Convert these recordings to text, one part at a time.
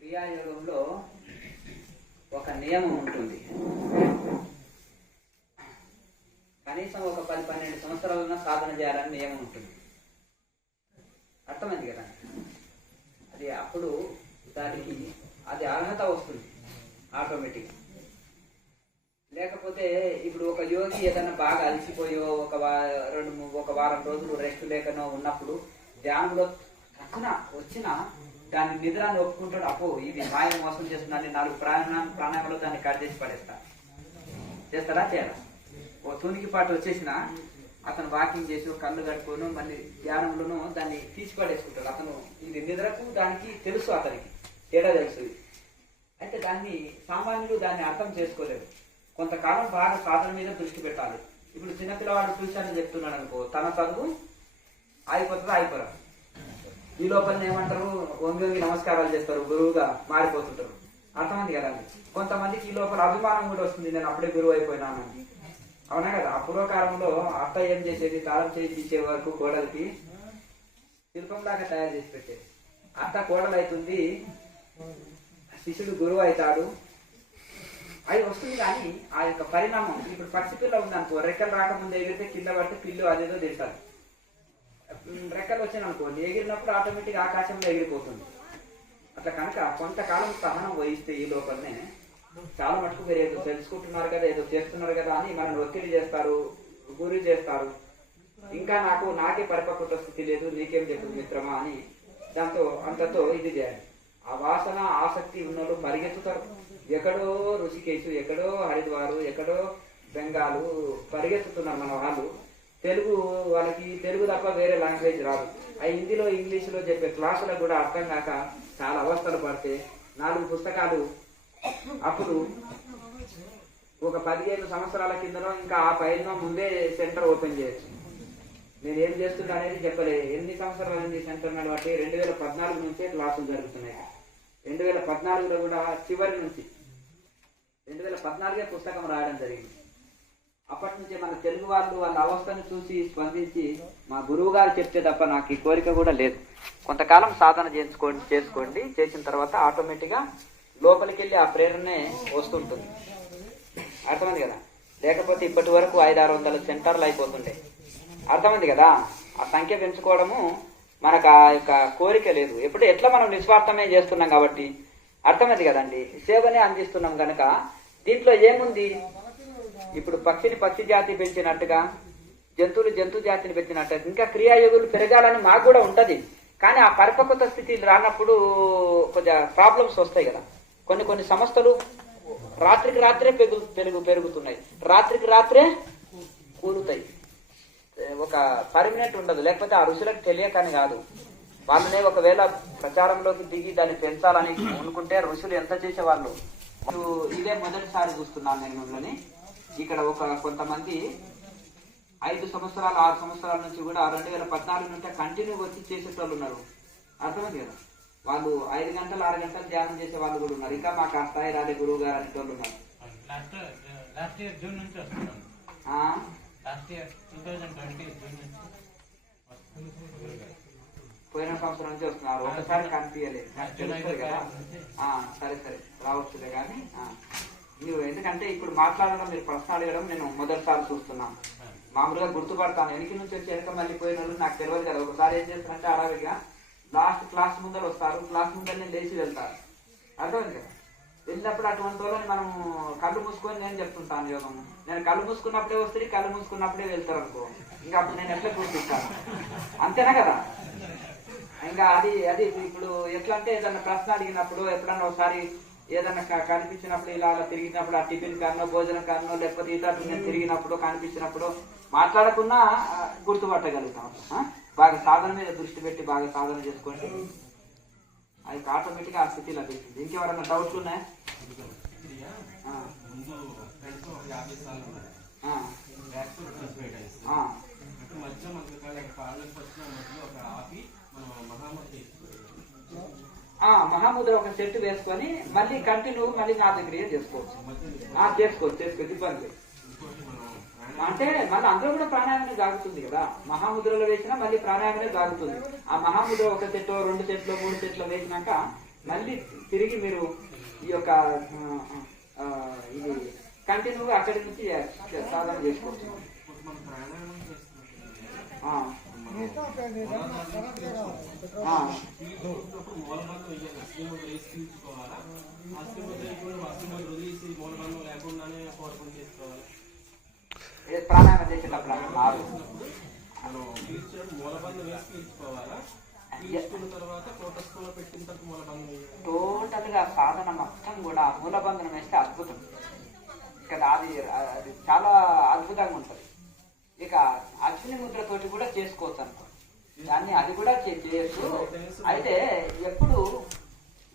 క్రియాయోగంలో ఒక నియమం ఉంటుంది. కనీసం ఒక 10-12 సంవత్సరాలన్నా సాధన చేయాలని నియమం ఉంటుంది. అర్థమైంది కదా? అది అప్పుడు దానికి అది అర్హత వస్తుంది ఆటోమేటిక్. లేకపోతే ఇప్పుడు ఒక యోగి ఏదైనా బాగా అలసిపోయో ఒక వారం రోజులు రెస్ట్ లేకనో ఉన్నప్పుడు ధ్యానంలో తక్కువ వచ్చిన దాన్ని నిద్రాన్ని ఒప్పుకుంటాడు. అపో ఇది మాయ మోసం చేస్తుందని 4 ప్రాణాయామాలు దాన్ని కట్ చేసి పడేస్తా. చేస్తాడా? చేయాలా? ఓ తూనికి పాటు వచ్చేసిన అతను వాకింగ్ చేసి కళ్ళు కట్టుకోను మళ్ళీ ధ్యానంలోనూ దాన్ని తీసి పడేసుకుంటాడు. అతను ఇది నిద్రకు దానికి తెలుసు, అతనికి తేడా తెలుసు. అయితే దాన్ని సామాన్యులు దాన్ని అర్థం చేసుకోలేరు. కొంతకాలం బాగా సాధన మీద దృష్టి పెట్టాలి. ఇప్పుడు చిన్నపిల్లవాడు ట్యూషన్ చెప్తున్నాడు అనుకో, తన చదువు అయిపోరా. ఈ లోపల ఏమంటారు, వంగి నమస్కారాలు చేస్తారు, గురువుగా మారిపోతుంటారు. అర్థమైంది కదా? కొంతమందికి ఈ లోపల అభిమానం కూడా వస్తుంది, నేను అప్పుడే గురువు అయిపోయినాను. అవునా కదా? ఆ పూర్వకాలంలో అత్త ఏం చేసేది, తాళం చేసి ఇచ్చే వరకు కోడలికి శిల్పంలాగా తయారు చేసి పెట్టేది. అత్త కోడలు అవుతుంది, శిష్యుడు గురువు అవుతాడు. అది వస్తుంది. కానీ ఆ యొక్క పరిణామం ఇప్పుడు పక్షిపిల్ల ఉందనుకో, రెక్కలు రాకముందు ఎగిరితే కింద పడితే పిల్లు అదేదో తింటారు. రెక్కలు వచ్చిననుకోండి, ఎగిరినప్పుడు ఆటోమేటిక్ ఆకాశంలో ఎగిరిపోతుంది. అట్లా కనుక కొంతకాలం సహనం వహిస్తే ఈ లోపలనే చాలా మటుకు మీరు ఏదో తెలుసుకుంటున్నారు కదా, ఏదో చేస్తున్నారు కదా అని మనల్ని ఒత్తిడి చేస్తారు, గురి చేస్తారు. ఇంకా నాకే పరిపక్వత స్థితి లేదు, నీకేం చెప్పు మిత్రమా అని దాంతో అంతతో ఇది చేయాలి. ఆ వాసన ఆసక్తి ఉన్నోళ్ళు పరిగెత్తుతారు. ఎక్కడో ఋషికేశు, ఎక్కడో హరిద్వారు, ఎక్కడో బెంగాలు పరిగెత్తుతున్నారు మన వాళ్ళు. వాళ్ళకి తెలుగు తప్ప వేరే లాంగ్వేజ్ రాదు. ఆ హిందీలో ఇంగ్లీష్లో చెప్పే క్లాసులకు కూడా అర్థం కాక చాలా అవస్థలు పడితే 4 పుస్తకాలు అప్పుడు ఒక 15 సంవత్సరాల కిందనో ఇంకా ఆ పైన ముందే సెంటర్ ఓపెన్ చేయొచ్చు. నేను ఏం చేస్తున్నా అనేది చెప్పలేదు. ఎన్ని సంవత్సరాల నుంచి సెంటర్ బట్టి 2014 నుంచే క్లాసులు జరుగుతున్నాయి. 2014లో కూడా చివరి నుంచి 2014 పుస్తకం రాయడం జరిగింది. అప్పటి నుంచే మన తెలుగు వాళ్ళ అవస్థను చూసి స్పందించి మా గురువు గారు చెప్తే తప్ప నాకు ఈ కోరిక కూడా లేదు. కొంతకాలం సాధన చేసుకోండి. చేసిన తర్వాత ఆటోమేటిక్గా లోపలికి వెళ్ళి ఆ ప్రేరణే వస్తుంటుంది. అర్థమైంది కదా? లేకపోతే ఇప్పటి వరకు 500-600 సెంటర్లు అయిపోతుండే. అర్థమైంది కదా? ఆ సంఖ్య పెంచుకోవడము మనకు ఆ యొక్క కోరిక లేదు. ఎట్లా మనం నిస్వార్థమే చేస్తున్నాం కాబట్టి. అర్థమైంది కదండి? సేవనే అందిస్తున్నాం కనుక దీంట్లో ఏముంది? ఇప్పుడు పక్షిని పక్షి జాతి పెంచినట్టుగా, జంతువులు జంతు జాతిని పెంచినట్టుగా ఇంకా క్రియాయోగులు పెరగాలని మాకు కూడా ఉంటది. కానీ ఆ పరిపక్వత స్థితి రానప్పుడు కొంచెం ప్రాబ్లమ్స్ వస్తాయి కదా. కొన్ని సంస్థలు రాత్రికి రాత్రే పెరుగుతున్నాయి, రాత్రికి రాత్రే కూలుతాయి. ఒక పర్మనెంట్ ఉండదు. లేకపోతే ఆ ఋషులకు తెలియకని కాదు. వాళ్ళనే ఒకవేళ ప్రచారంలోకి దిగి దాన్ని పెంచాలని అనుకుంటే ఋషులు ఎంత చేసేవాళ్ళు. ఇదే మొదటిసారి చూస్తున్నాను నేను మిమ్మల్ని. ఇక్కడ కొంతమంది 5 సంవత్సరాలు 6 సంవత్సరాల నుంచి కూడా 2014 నుండి కంటిన్యూ వచ్చి చేసేటోళ్ళు ఉన్నారు. అర్థమైంది కదా? వాళ్ళు 5 గంటలు 6 గంటలు ధ్యానం చేసే వాళ్ళు కూడా ఉన్నారు. ఇంకా మాకు ఆ స్థాయి రాలే గురువు గారు అనేటోళ్ళు ఉన్నారు. పోయిన సంవత్సరం నుంచి వస్తున్నారు. ఒకసారి కనిపించలేదు, తెలుస్తుంది కదా. సరే రావచ్చులే. కానీ మీరు ఎందుకంటే ఇప్పుడు మాట్లాడడం, మీరు ప్రశ్న అడగడం నేను మొదటిసారి చూస్తున్నాను. మామూలుగా గుర్తుపడతాను. వెనక నుంచి వచ్చి వెనక మళ్ళీ పోయిన వాళ్ళు నాకు తెలియదు కదా. ఒకసారి ఏం చేస్తారంటే అడవిగా లాస్ట్ క్లాస్ ముందర వస్తారు, క్లాస్ ముందరనే లేచి వెళ్తారు. అర్థమైంది కదా? వెళ్ళినప్పుడు అటువంటి వాళ్ళని మనం కళ్ళు మూసుకొని నేను చెప్తుంటాను యోగం. నేను కళ్ళు మూసుకున్నప్పుడే వస్తుంది, కళ్ళు మూసుకున్నప్పుడే వెళ్తారు అనుకో. ఇంకా అప్పుడు నేను ఎట్లా గుర్తిస్తాను? అంతేనా కదా? ఇంకా అది ఇప్పుడు ఎట్లా అంటే ఏదన్నా ప్రశ్న అడిగినప్పుడు ఎప్పుడన్నా ఒకసారి ఏదన్నా కనిపించినప్పుడు ఇలా తిరిగినప్పుడు ఆ టిఫిన్ కారణో భోజనం కారణో లేకపోతే ఇతరులు నేను తిరిగినప్పుడు కనిపించినప్పుడు మాట్లాడకుండా గుర్తుపట్టగలుగుతాం. బాగా సాధన మీద దృష్టి పెట్టి బాగా సాధన చేసుకోండి. అది ఆటోమేటిక్గా ఆ స్థితి లభిస్తుంది. ఇంకెవరన్నా డౌట్లు ఉన్నాయా? మహాముద్ర ఒక సెట్ వేసుకొని మళ్ళీ కంటిన్యూ మళ్ళీ నాభిక్రియ చేసుకోవచ్చు. చేసుకోవచ్చు ఇబ్బంది లేదు. అంటే మళ్ళీ అందులో కూడా ప్రాణాయామనే సాగుతుంది కదా. మహాముద్రలో వేసినా మళ్ళీ ప్రాణాయామనే సాగుతుంది. ఆ మహాముద్ర ఒక సెట్ 2 సెట్లు 3 సెట్లు వేసినాక మళ్ళీ తిరిగి మీరు ఈ యొక్క ఇది కంటిన్యూగా అక్కడి నుంచి సాధన చేసుకోవచ్చు. ప్రాణాయామం చేసేటప్పుడు టోటల్ గా సాధన మొత్తం కూడా మూలబంధనం వేస్తే అద్భుతం కదా. అది చాలా అద్భుతంగా ఉంటుంది. ఇక అశ్విని ముద్రతోటి కూడా చేసుకోవచ్చు అనుకో దాన్ని, అది కూడా చేయొచ్చు. అయితే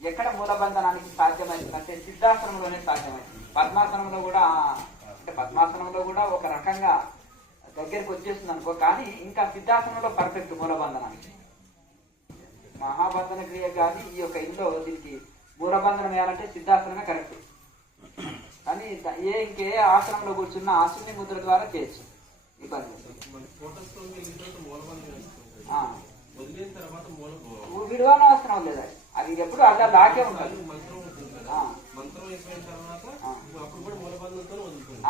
ఎక్కడ మూలబంధనానికి సాధ్యమవుతుందంటే సిద్ధాసనంలోనే సాధ్యమవుతుంది. పద్మాసనంలో కూడా ఒక రకంగా దగ్గరికి వచ్చేస్తుంది అనుకో. కానీ ఇంకా సిద్ధాసనంలో పర్ఫెక్ట్ మూలబంధనానికి. మహాబంధన క్రియ కానీ ఈ యొక్క ఇంట్లో దీనికి మూలబంధనం వేయాలంటే సిద్ధాసనమే కరెక్ట్. కానీ ఇంకే ఆసనంలో కూర్చున్న అశ్విని ముద్ర ద్వారా చేయొచ్చు. ఇబ్బంది విడువన అవసరం లేదు. అది ఎప్పుడు అలా లాగే ఉంటుంది.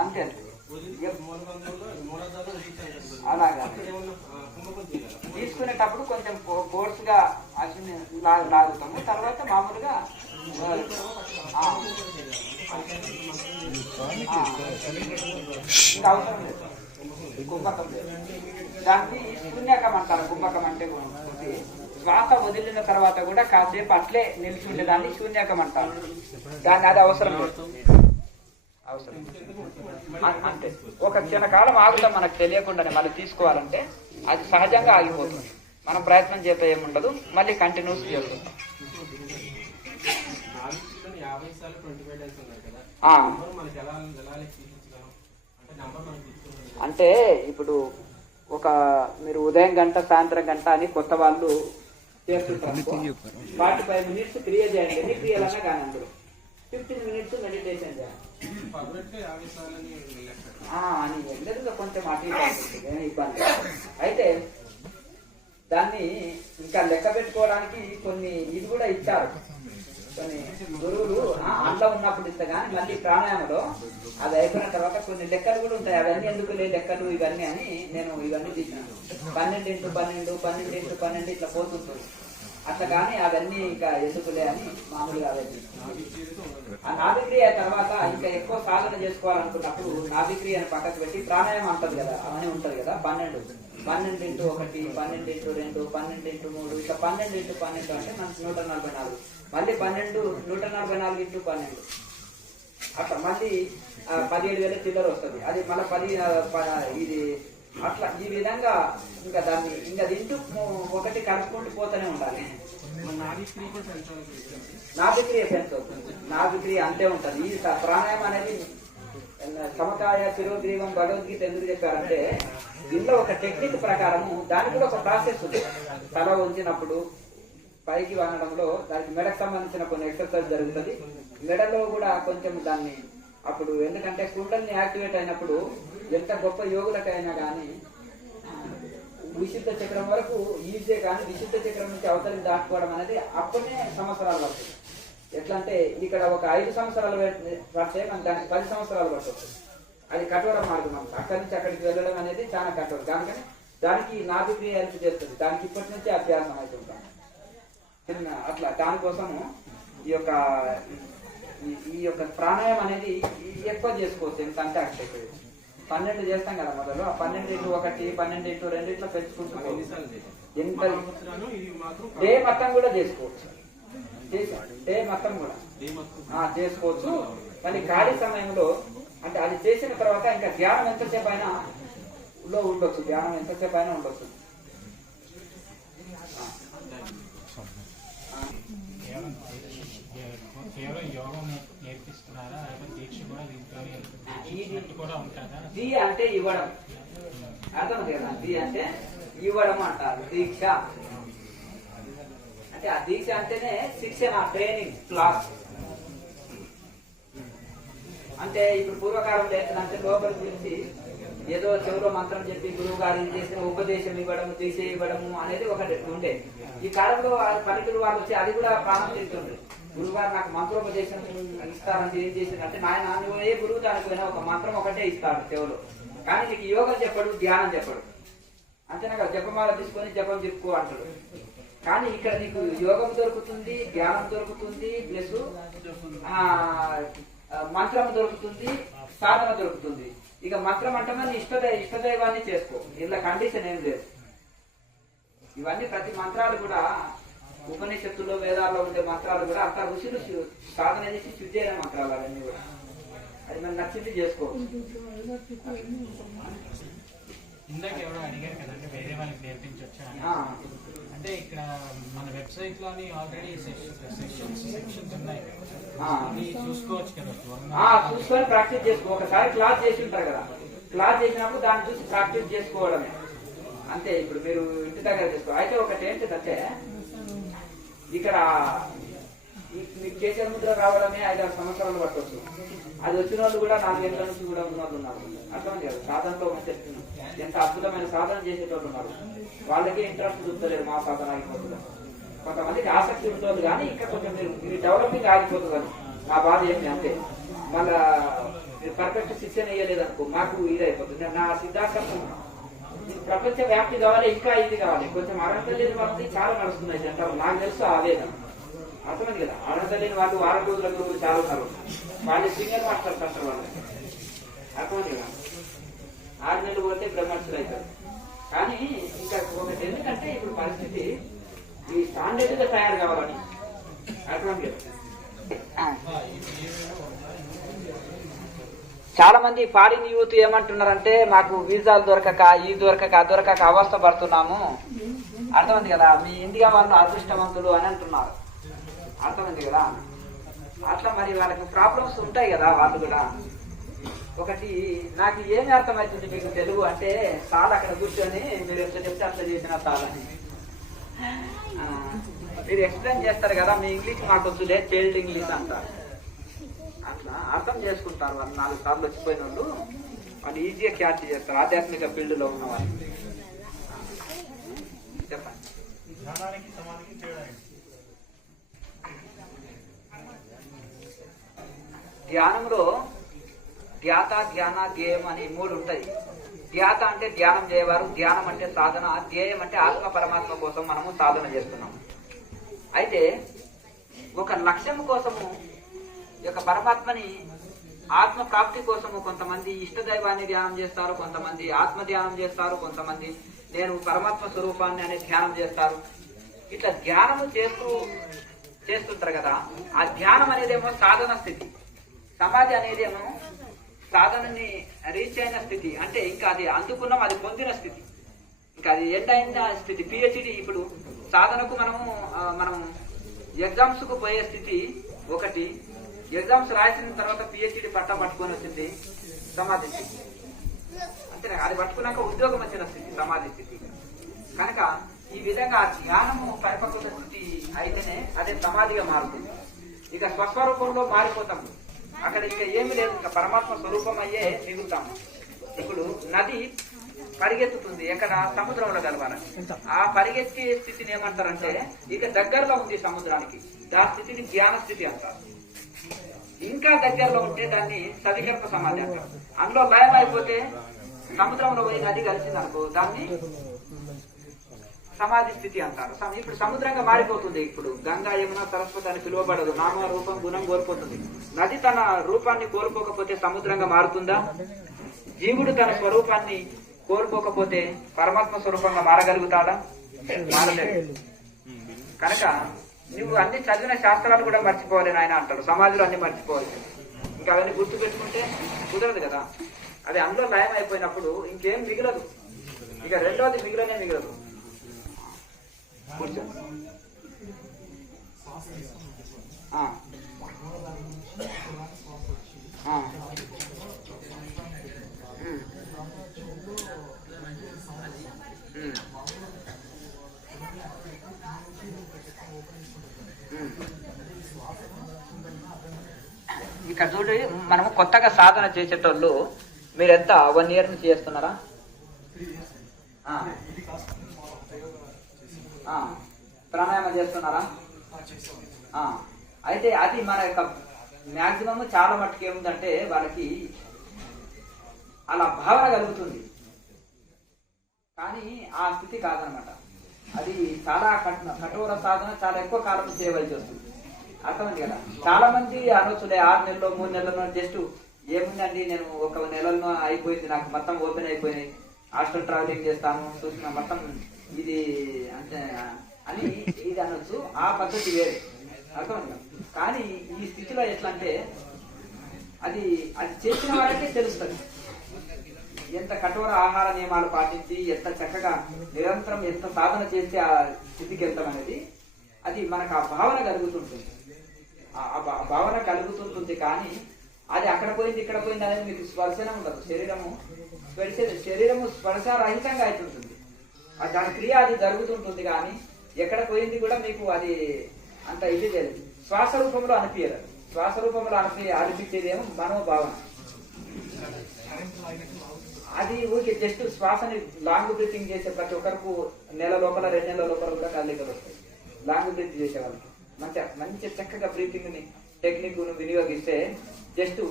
అంతే అలాగా తీసుకునేటప్పుడు కొంచెం ఫోర్స్ గా అశ్విని లాగుతాము. తర్వాత మామూలుగా అవసరం లేదు. కుంభకం లేదు. దాన్ని శూన్యకం అంటారు. కుంభకం అంటే శ్వాస వదిలిన తర్వాత కూడా కాసేపు అట్లే నిలిచి ఉండేదాన్ని శూన్యకం అంటారు. దాన్ని అది అవసరం లేదు. అంటే ఒక క్షణకాలం ఆగుతాం మనకు తెలియకుండానే. మళ్ళీ తీసుకోవాలంటే అది సహజంగా ఆగిపోతుంది. మనం ప్రయత్నం చేస్తే ఏముండదు. మళ్ళీ కంటిన్యూస్ చేసుకుంటాం. అంటే ఇప్పుడు మీరు ఉదయం గంట సాయంత్రం గంట అని కొత్త వాళ్ళు చేస్తుంటారు. 45 మినిట్స్ క్రియ చేయండి. ఎన్ని క్రియలన్నా కానీ అందరూ 15 మినిట్స్ మెడిటేషన్ చేయాలి అని ఎందుకు కొంచెం అటు ఇబ్బంది. అయితే దాన్ని ఇంకా లెక్క పెట్టుకోవడానికి కొన్ని ఇది కూడా ఇచ్చారు. కొన్ని గురువులు అంట్లో ఉన్నప్పుడు ఇస్తా కానీ మళ్ళీ ప్రాణాయామలో అది అయిపోయిన తర్వాత కొన్ని లెక్కలు కూడా ఉంటాయి. అవన్నీ ఎందుకు లెక్కలు ఇవన్నీ అని నేను ఇవన్నీ తీసినాను. 12 x 12 12 x 12 ఇట్లా పోతుంటుంది. అట్లా కానీ అవన్నీ ఇంకా ఎందుకులే అని మామూలుగా అవన్నీ. ఆ నాభిక్రియ తర్వాత ఇంకా ఎక్కువ సాధన చేసుకోవాలనుకున్నప్పుడు నాభిక్రియను పక్కకు పెట్టి ప్రాణాయామం అంటది కదా, అవన్నీ ఉంటది కదా. 12 x 1 12 x 2 12 x 3 ఇట్లా 12 x 12 అంటే మనకి 144. మళ్ళీ 144 x 12 అట్లా మళ్ళీ 17,000 చిల్లర వస్తుంది. అది మళ్ళీ 10 ఇది అట్లా ఈ విధంగా ఇంకా దాన్ని ఇంకా ఇంటూ ఒకటి కలుపుకుంటూ పోతూనే ఉండాలి. నాభిక్రియ పెంచవుతుంది. నాభిక్రియ అంతే ఉంటుంది. ఈ ప్రాణాయామం అనేది సమకాయ శిరోగ్రీవం భగవద్గీత ఎందుకు చెప్పారంటే దీనిలో ఒక టెక్నిక్ ప్రకారము దానికి కూడా ఒక ప్రాసెస్ ఉంది. తల ఉంచినప్పుడు పైకి వంగడంలో దానికి మెడకు సంబంధించిన కొన్ని ఎక్సర్సైజ్ జరుగుతుంది. మెడలో కూడా కొంచెం దాన్ని అప్పుడు ఎందుకంటే కుండల్ని యాక్టివేట్ అయినప్పుడు ఎంత గొప్ప యోగులకైనా కానీ విశుద్ధ చక్రం వరకు ఈజీ, కానీ విశుద్ధ చక్రం నుంచి అవతలికి దాటుకోవడం అనేది అప్పుడే సంవత్సరాలు పడుతుంది. ఎట్లా అంటే ఇక్కడ ఒక 5 సంవత్సరాలు పడితే మనకు దానికి 10 సంవత్సరాలు పడుతుంది. అది కఠోర మార్గం. మనకు అక్కడి నుంచి అక్కడికి వెళ్ళడం అనేది చాలా కఠోరం. దానికని దానికి నాభిక్రియ హెల్ప్ చేస్తుంది. దానికి ఇప్పటి నుంచి అభ్యాసం అవుతుంటాం. అట్లా దానికోసము ఈ యొక్క ప్రాణాయామం అనేది ఎక్కువ చేసుకోవచ్చు. ఎందుకంటే అట్లా 12 చేస్తాం కదా మొదలు. ఆ 12 x 1 12 x 2 ఇట్లా పెంచుకుంటున్నాం. డే మొత్తం కూడా చేసుకోవచ్చు. డే మొత్తం కూడా చేసుకోవచ్చు. కానీ ఖాళీ సమయంలో అంటే అది చేసిన తర్వాత ఇంకా ధ్యానం ఎంతసేపు అయినా ఉండొచ్చు. ది అంటే ఇవ్వడం, అర్థమైంది కదా. ది అంటే ఇవ్వడం అంటారు. దీక్ష అంటే ఆ దీక్ష అంటేనే శిక్షణ, ట్రైనింగ్, క్లాస్. అంటే ఇప్పుడు పూర్వకాలంలో ఏంటంటే లోపలి గురించి ఏదో చెవులో మంత్రం చెప్పి గురువు గారు చేసిన ఉపదేశం ఇవ్వడం, దీక్ష ఇవ్వడము అనేది ఒకటి ఉండే. ఈ కాలంలో పల్లెటూరు వాళ్ళు వచ్చి అది కూడా ప్రాణం తింటుండ్రు. గురువు గారు నాకు మంత్రోపదేశం ఇస్తారని ఏం చేసిందంటే, నాయన నువ్వు ఏ గురువు దానికి పోయినా ఒక మంత్రం ఒకటే ఇస్తాడు చెవులో, కానీ నీకు యోగం చెప్పడు, ధ్యానం చెప్పడు. అంతేనా కదా, జపమాల తీసుకొని జపం చెప్పుకో అంటాడు. కానీ ఇక్కడ నీకు యోగం దొరుకుతుంది, ధ్యానం దొరుకుతుంది, ప్లస్ మంత్రం దొరుకుతుంది, సాధన దొరుకుతుంది. ఇక మంత్రం అంటే నీ ఇష్టదైవాన్ని చేసుకో, ఇలా కండిషన్ ఏం లేదు. ఇవన్నీ ప్రతి మంత్రాలు కూడా ఉపనిషత్తుల్లో వేదాల్లో ఉండే మంత్రాలు కూడా అంత ఋషులు సాధన చేసి శుద్ధి అయిన మంత్రాలు అవన్నీ కూడా. అది మనం నచ్చింది చేసుకోవచ్చు. ఇందాక ఎవరో అడిగారు కదంటే వేరే వాళ్ళకి నేర్పించొచ్చా అంటే, ఇక్కడ మన వెబ్సైట్ లోని ఆల్రెడీ సెక్షన్స్ ఉన్నాయి, చూసుకోవచ్చు కదా. చూసుకొని ప్రాక్టీస్ చేసుకో. ఒకసారి క్లాస్ చేసి ఉంటారు కదా, క్లాస్ చేసినప్పుడు దాన్ని చూసి ప్రాక్టీస్ చేసుకోవడమే అంతే. ఇప్పుడు మీరు ఇంటి దగ్గర చేసుకో. అయితే ఒకటి ఏంటిదంటే, ఇక్కడ మీకు కేసీఆర్ ముద్ర రావడమే 5-6 సంవత్సరాలు పట్టవచ్చు. అది వచ్చిన వాళ్ళు కూడా 4 ఏళ్ళ నుంచి కూడా ఉన్న వాళ్ళు ఉన్నారు. అర్థమైంది కదా. సాధనతో ఎంత అద్భుతమైన సాధన చేసేటోళ్ళు ఉన్నారు. వాళ్ళకి ఇంట్రెస్ట్ చూస్తలేరు మా సాధన అయిపోతుంది. కొంతమందికి ఆసక్తి ఉంటుంది, కానీ ఇంకా కొంచెం మీరు డెవలపింగ్ ఆగిపోతుంది అని నా బాధ ఏమి. అంతే, మళ్ళా మీరు పర్ఫెక్ట్ శిక్షణ ఇయ్యలేదనుకో మాకు ఇది అయిపోతుంది. నా సిద్ధాంతం ప్రపంచ వ్యాప్తి కావాలి, ఇంకా ఇది కావాలి. కొంచెం అర్హత లేని వాళ్ళకి చాలా నడుస్తున్నాయి సెంటర్, నాకు తెలుసు అదే. అర్థమైంది కదా. అర్హత లేని వాళ్ళు 6 రోజుల గురువులు చాలా ఉన్నారు. వాళ్ళు సీనియర్ మాస్టర్స్ అంటారు వాళ్ళు. అర్థమైంది కదా. 6 నెలలు పోతే బ్రహ్మర్షులు అవుతారు. కానీ ఇంకా ఒకటి ఎందుకంటే ఇప్పుడు పరిస్థితి ఈ స్టాండర్డ్ గా తయారు కావాలని. అర్థమైంది కదా. చాలా మంది ఫారిన్ యూత్ ఏమంటున్నారంటే, మాకు వీసాలు దొరకక, ఈ దొరకక అవస్థ పడుతున్నాము. అర్థమైంది కదా. మీ ఇండియా వాళ్ళు అదృష్టవంతులు అని అంటున్నారు. అర్థమైంది కదా. అట్లా మరి వాళ్ళకి ప్రాబ్లమ్స్ ఉంటాయి కదా వాళ్ళు కూడా. ఒకటి నాకు ఏమి అర్థమవుతుంది మీకు తెలుగు అంటే, చాలా అక్కడ కూర్చొని మీరు ఎంత చెప్తే అట్లా చేసిన చాలని మీరు ఎక్స్ప్లెయిన్ చేస్తారు కదా. మీ ఇంగ్లీష్ మాకు వద్దులే, చైల్డ్ ఇంగ్లీష్ అంటారు. అట్లా అర్థం చేసుకుంటారు వాళ్ళు. 4 సార్లు వచ్చిపోయిన వాళ్ళు వాళ్ళు ఈజీగా క్యాచ్ చేస్తారు, ఆధ్యాత్మిక ఫీల్డ్ లో ఉన్న వాళ్ళు. చెప్పండి. ధ్యానంలో ధ్యాత, ధ్యాన, ధ్యేయం అని 3 ఉంటాయి. ధ్యాత అంటే ధ్యానం చేయవారు, ధ్యానం అంటే సాధన, ధ్యేయం అంటే ఆత్మ పరమాత్మ కోసం మనము సాధన చేస్తున్నాం. అయితే ఒక లక్ష్యం కోసము, యొక్క పరమాత్మని ఆత్మ ప్రాప్తి కోసము కొంతమంది ఇష్టదైవాన్ని ధ్యానం చేస్తారు, కొంతమంది ఆత్మ ధ్యానం చేస్తారు, కొంతమంది నేను పరమాత్మ స్వరూపాన్ని అనే ధ్యానం చేస్తారు. ఇట్లా ధ్యానము చేస్తుంటారు కదా. ఆ ధ్యానం అనేదేమో సాధన స్థితి, సమాధి అనేదేమో సాధనని రీచ్ అయిన స్థితి. అంటే ఇంకా అది అందుకున్నాం, అది పొందిన స్థితి, ఇంకా అది ఎండ్ అయిన స్థితి. పిహెచ్డి ఇప్పుడు సాధనకు మనం ఎగ్జామ్స్ కు పోయే స్థితి ఒకటి. ఎగ్జామ్స్ రాసిన తర్వాత పిహెచ్డి పట్టా పట్టుకొని వచ్చింది సమాధి స్థితి. అంతేనా, అది పట్టుకున్నాక ఉద్యోగం వచ్చిన స్థితి సమాధి స్థితి. కనుక ఈ విధంగా ధ్యానము పరిపక్వత స్థితి అయితేనే అదే సమాధిగా మారుతుంది. ఇక స్వస్వరూపంలో మారిపోతాము. అక్కడ ఇంకా ఏమి లేదు, ఇంకా పరమాత్మ స్వరూపం అయ్యే మిగులుతాము. ఇప్పుడు నది పరిగెత్తుతుంది, ఎక్కడ సముద్రంలో కలవాలని. ఆ పరిగెత్తే స్థితిని ఏమంటారంటే, ఇక దగ్గరలో ఉంది సముద్రానికి, దాని స్థితిని ధ్యాన స్థితి అంటారు. ఇంకా దగ్గరలో ఉంటే దాన్ని సవికల్ప సమాధి అంటారు. అందులో లయం అయిపోతే సముద్రంలో పోయి నది కలిసింది అనుకో, దాన్ని సమాధి స్థితి అంటారు. ఇప్పుడు సముద్రంగా మారిపోతుంది. ఇప్పుడు గంగా, యమున, సరస్వతి అని పిలువబడదు. నామ రూపం గుణం కోల్పోతుంది. నది తన రూపాన్ని కోల్పోకపోతే సముద్రంగా మారుతుందా? జీవుడు తన స్వరూపాన్ని కోల్పోకపోతే పరమాత్మ స్వరూపంగా మారగలుగుతాడా? మారలేదు. కనుక నువ్వు అన్ని చదివిన శాస్త్రాలు కూడా మర్చిపోవాలి నాయన అంటాడు. సమాధిలో అన్ని మర్చిపోవాలి. ఇంకా అవన్నీ గుర్తు పెట్టుకుంటే కుదరదు కదా. అది అందులో లయం అయిపోయినప్పుడు ఇంకేం మిగలదు. ఇక రెండోది మిగలదు. కూర్చో. ఇక్కడ చూడండి, మనము కొత్తగా సాధన చేసేటోళ్ళు మీరు ఎంత 1 year నుంచి చేస్తున్నారా? ప్రాణాయామం చేస్తున్నారా? అయితే అది మన యొక్క మ్యాక్సిమం చాలా మట్టుకు ఏముందంటే వాళ్ళకి అలా భావన కలుగుతుంది, కానీ ఆ స్థితి కాదనమాట. అది చాలా కఠోర సాధన, చాలా ఎక్కువ కాలం చేయవలసి వస్తుంది. అర్థమైంది కదా? చాలా మంది అనొచ్చులే 6 నెలల్లో 3 నెలల్లో జస్ట్ ఏముందండి నేను 1 నెలలో అయిపోయింది, నాకు మొత్తం ఓపెన్ అయిపోయినాయి, హాస్టల్ ట్రావెలింగ్ చేస్తాను చూసిన మొత్తం ఇది అంటే అని ఇది అనొచ్చు. ఆ పద్ధతి వేరే, అర్థమైంది. కానీ ఈ స్థితిలో ఎట్లా అంటే అది చేసిన వాళ్ళకే తెలుస్తుంది ఎంత కఠోర ఆహార నియమాలు పాటించి ఎంత చక్కగా నిరంతరం ఎంత సాధన చేస్తే ఆ స్థితికి వెళ్తాం అనేది. అది మనకు ఆ భావన కలుగుతుంటుంది, ఆ భావన కలుగుతుంటుంది. కానీ అది అక్కడ పోయింది ఇక్కడ పోయింది అనేది మీకు స్పర్శనే ఉండదు. శరీరము స్పర్శరహితంగా అవుతుంటుంది, దాని క్రియ అది జరుగుతుంటుంది. కానీ ఎక్కడ పోయింది కూడా మీకు అది అంత ఇది లేదు. శ్వాస రూపంలో అనిపించదు. శ్వాస రూపంలో అనిపించేదేమో మనోభావన. అది ఊరికి జస్ట్ శ్వాసని లాంగ్ బ్రీతింగ్ చేసే ప్రతి ఒక్కరికి 1 నెల లోపల 2 నెలల లోపల కూడా కదలికలు వస్తాయి. లాంగ్ బ్రీత్ చేసే వాళ్ళకి మంచి చక్కగా బ్రీతింగ్ ని టెక్నిక్ ను వినియోగిస్తే జస్ట్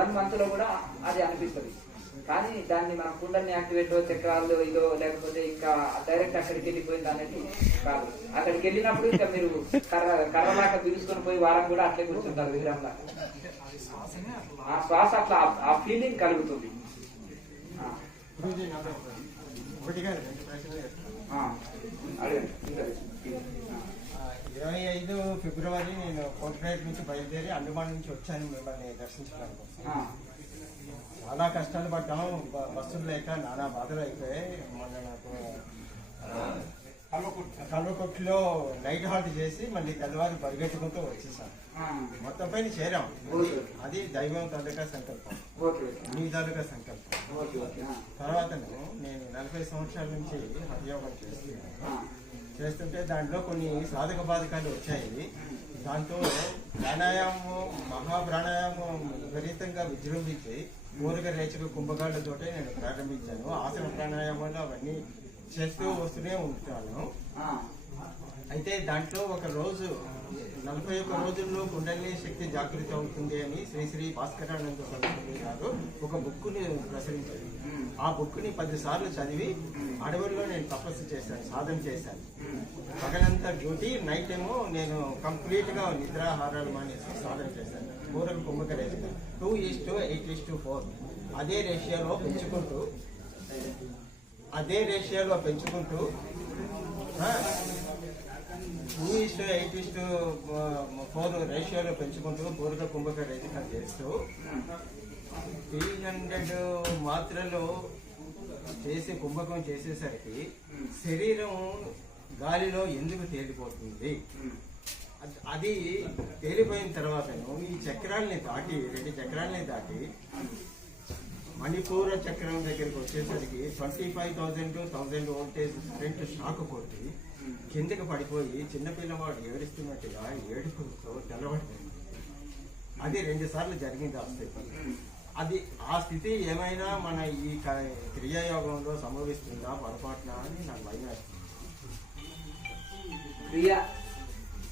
1 month లో కూడా అది అనిపిస్తుంది. కానీ దాన్ని మనం కుండల్ని యాక్టివేట్ చక్రాలు ఇదో లేకపోతే ఇంకా డైరెక్ట్ అక్కడికి వెళ్ళిపోయింది అనేది కాదు. అక్కడికి వెళ్ళినప్పుడు ఇంకా మీరు కర్రలాగా పిలుచుకొని పోయి వారం కూడా అట్లే కూర్చుంటారు విగ్రహంలా. ఆ శ్వాస అట్లా ఆ ఫీలింగ్ కలుగుతుంది. 25 ఫిబ్రవరి నేను కోటపేట నుంచి బయలుదేరి అండమాన్ నుంచి వచ్చాను మిమ్మల్ని దర్శించడానికి. చాలా కష్టాలు పడ్డాము, బస్సులు లేక నానా బాధలు అయిపోయాయి. మొన్న నాకు కల్వకుట్లో నైట్ హాల్ట్ చేసి మళ్ళీ తెల్లవారు పరిగెత్తుకుంటూ వచ్చేసాను. మొత్తం పైన చేరాం. అది దైవం తాలూకా సంకల్పం, మీ తాలూకా సంకల్పం. తర్వాత నేను 40 సంవత్సరాల నుంచి హఠయోగం చేస్తుంటే దాంట్లో కొన్ని సాధక బాధకాలు వచ్చాయి. దాంతో ప్రాణాయామం మహాప్రాణాయామం విపరీతంగా విజృంభించి ఊరక రేచక కుంభకాలతోటే నేను ప్రారంభించాను. ఆసన ప్రాణాయామాలు అవన్నీ చేస్తూ వస్తూనే ఉంటాను. అయితే దాంట్లో ఒక రోజు 41 రోజుల్లో కుండలిని శక్తి జాగృతి అవుతుంది అని శ్రీ భాస్కరానంద స్వామి గారు ఒక బుక్ని ప్రచురించారు. ఆ బుక్ని 10 సార్లు చదివి అడవుల్లో నేను తపస్సు చేశాను, సాధన చేశాను. పగలంతా డ్యూటీ, నైట్ ఏమో నేను కంప్లీట్ గా నిద్రాహారాలు మానేసి సాధన చేశాను. పూరక కుంభక రేషియో 2:8:4 అదే రేషియోలో పెంచుకుంటూ 2:8:4 రేషియోలో పెంచుకుంటూ పూరక కుంభక రేషియో చేస్తూ 300 మాత్రలు చేసి కుంభకం చేసేసరికి శరీరం గాలిలో ఎందుకు తేలిపోతుంది? అది తేలిపోయిన తర్వాత ఈ చక్రాలని దాటి 2 చక్రాలని దాటి మణిపూర చక్రం దగ్గరికి వచ్చేసరికి 25,000 to 1,000 వోల్టేజ్ కరెంట్ షాక్ కొట్టి కిందకి పడిపోయి చిన్నపిల్లవాడు ఏడుస్తున్నట్టుగా ఏడుపుతో తెల్లబడిపోయింది. అది 2 సార్లు జరిగింది ఆ స్థితి. అది ఆ స్థితి ఏమైనా మన ఈ క్రియాయోగంలో సంభవిస్తుందా పొరపాటున అని నాకు భయం వేస్తుంది.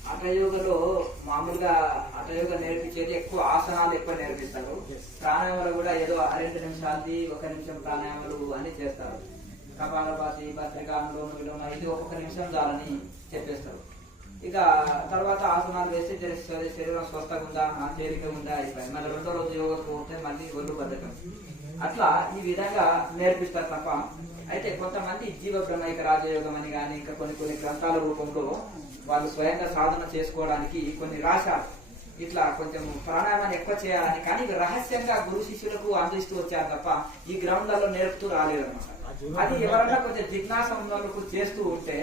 హఠయోగలో మామూలుగా హఠయోగ నేర్పించేది ఎక్కువ ఆసనాలు ఎక్కువ నేర్పిస్తారు. ప్రాణాయామాలు కూడా ఏదో 2 నిమిషాలది 1 నిమిషం ప్రాణాయామాలు అని చేస్తారు. కపాలభాతి, భస్త్రిక, అనులోమ విలోమ ఇది 1 నిమిషం చాలని చెప్పేస్తారు. ఇక తర్వాత ఆసనాలు వేస్తే శరీరం స్వస్థంగా ఉందా, తేలిక ఉందా అయిపోయి మళ్ళీ 2వ రోజు యోగకు పోతే మళ్ళీ ఒళ్ళు బద్ధకం. అట్లా ఈ విధంగా నేర్పిస్తారు తప్ప. అయితే కొంతమంది జీవ బ్రహ్మైక రాజయోగం అని కానీ ఇంకా కొన్ని గ్రంథాల రూపంలో వాళ్ళు స్వయంగా సాధన చేసుకోవడానికి కొన్ని రాశారు. ఇట్లా కొంచెం ప్రాణాయామాన్ని ఎక్కువ చేయాలని, కానీ రహస్యంగా గురు శిష్యులకు అందిస్తూ వచ్చారు తప్ప ఈ గ్రౌండ్లలో నేర్పుతూ రాలేదు అనమాట. అది ఎవరన్నా కొంచెం జిజ్ఞాస ఉన్న వాళ్ళకు చేస్తూ ఉంటే,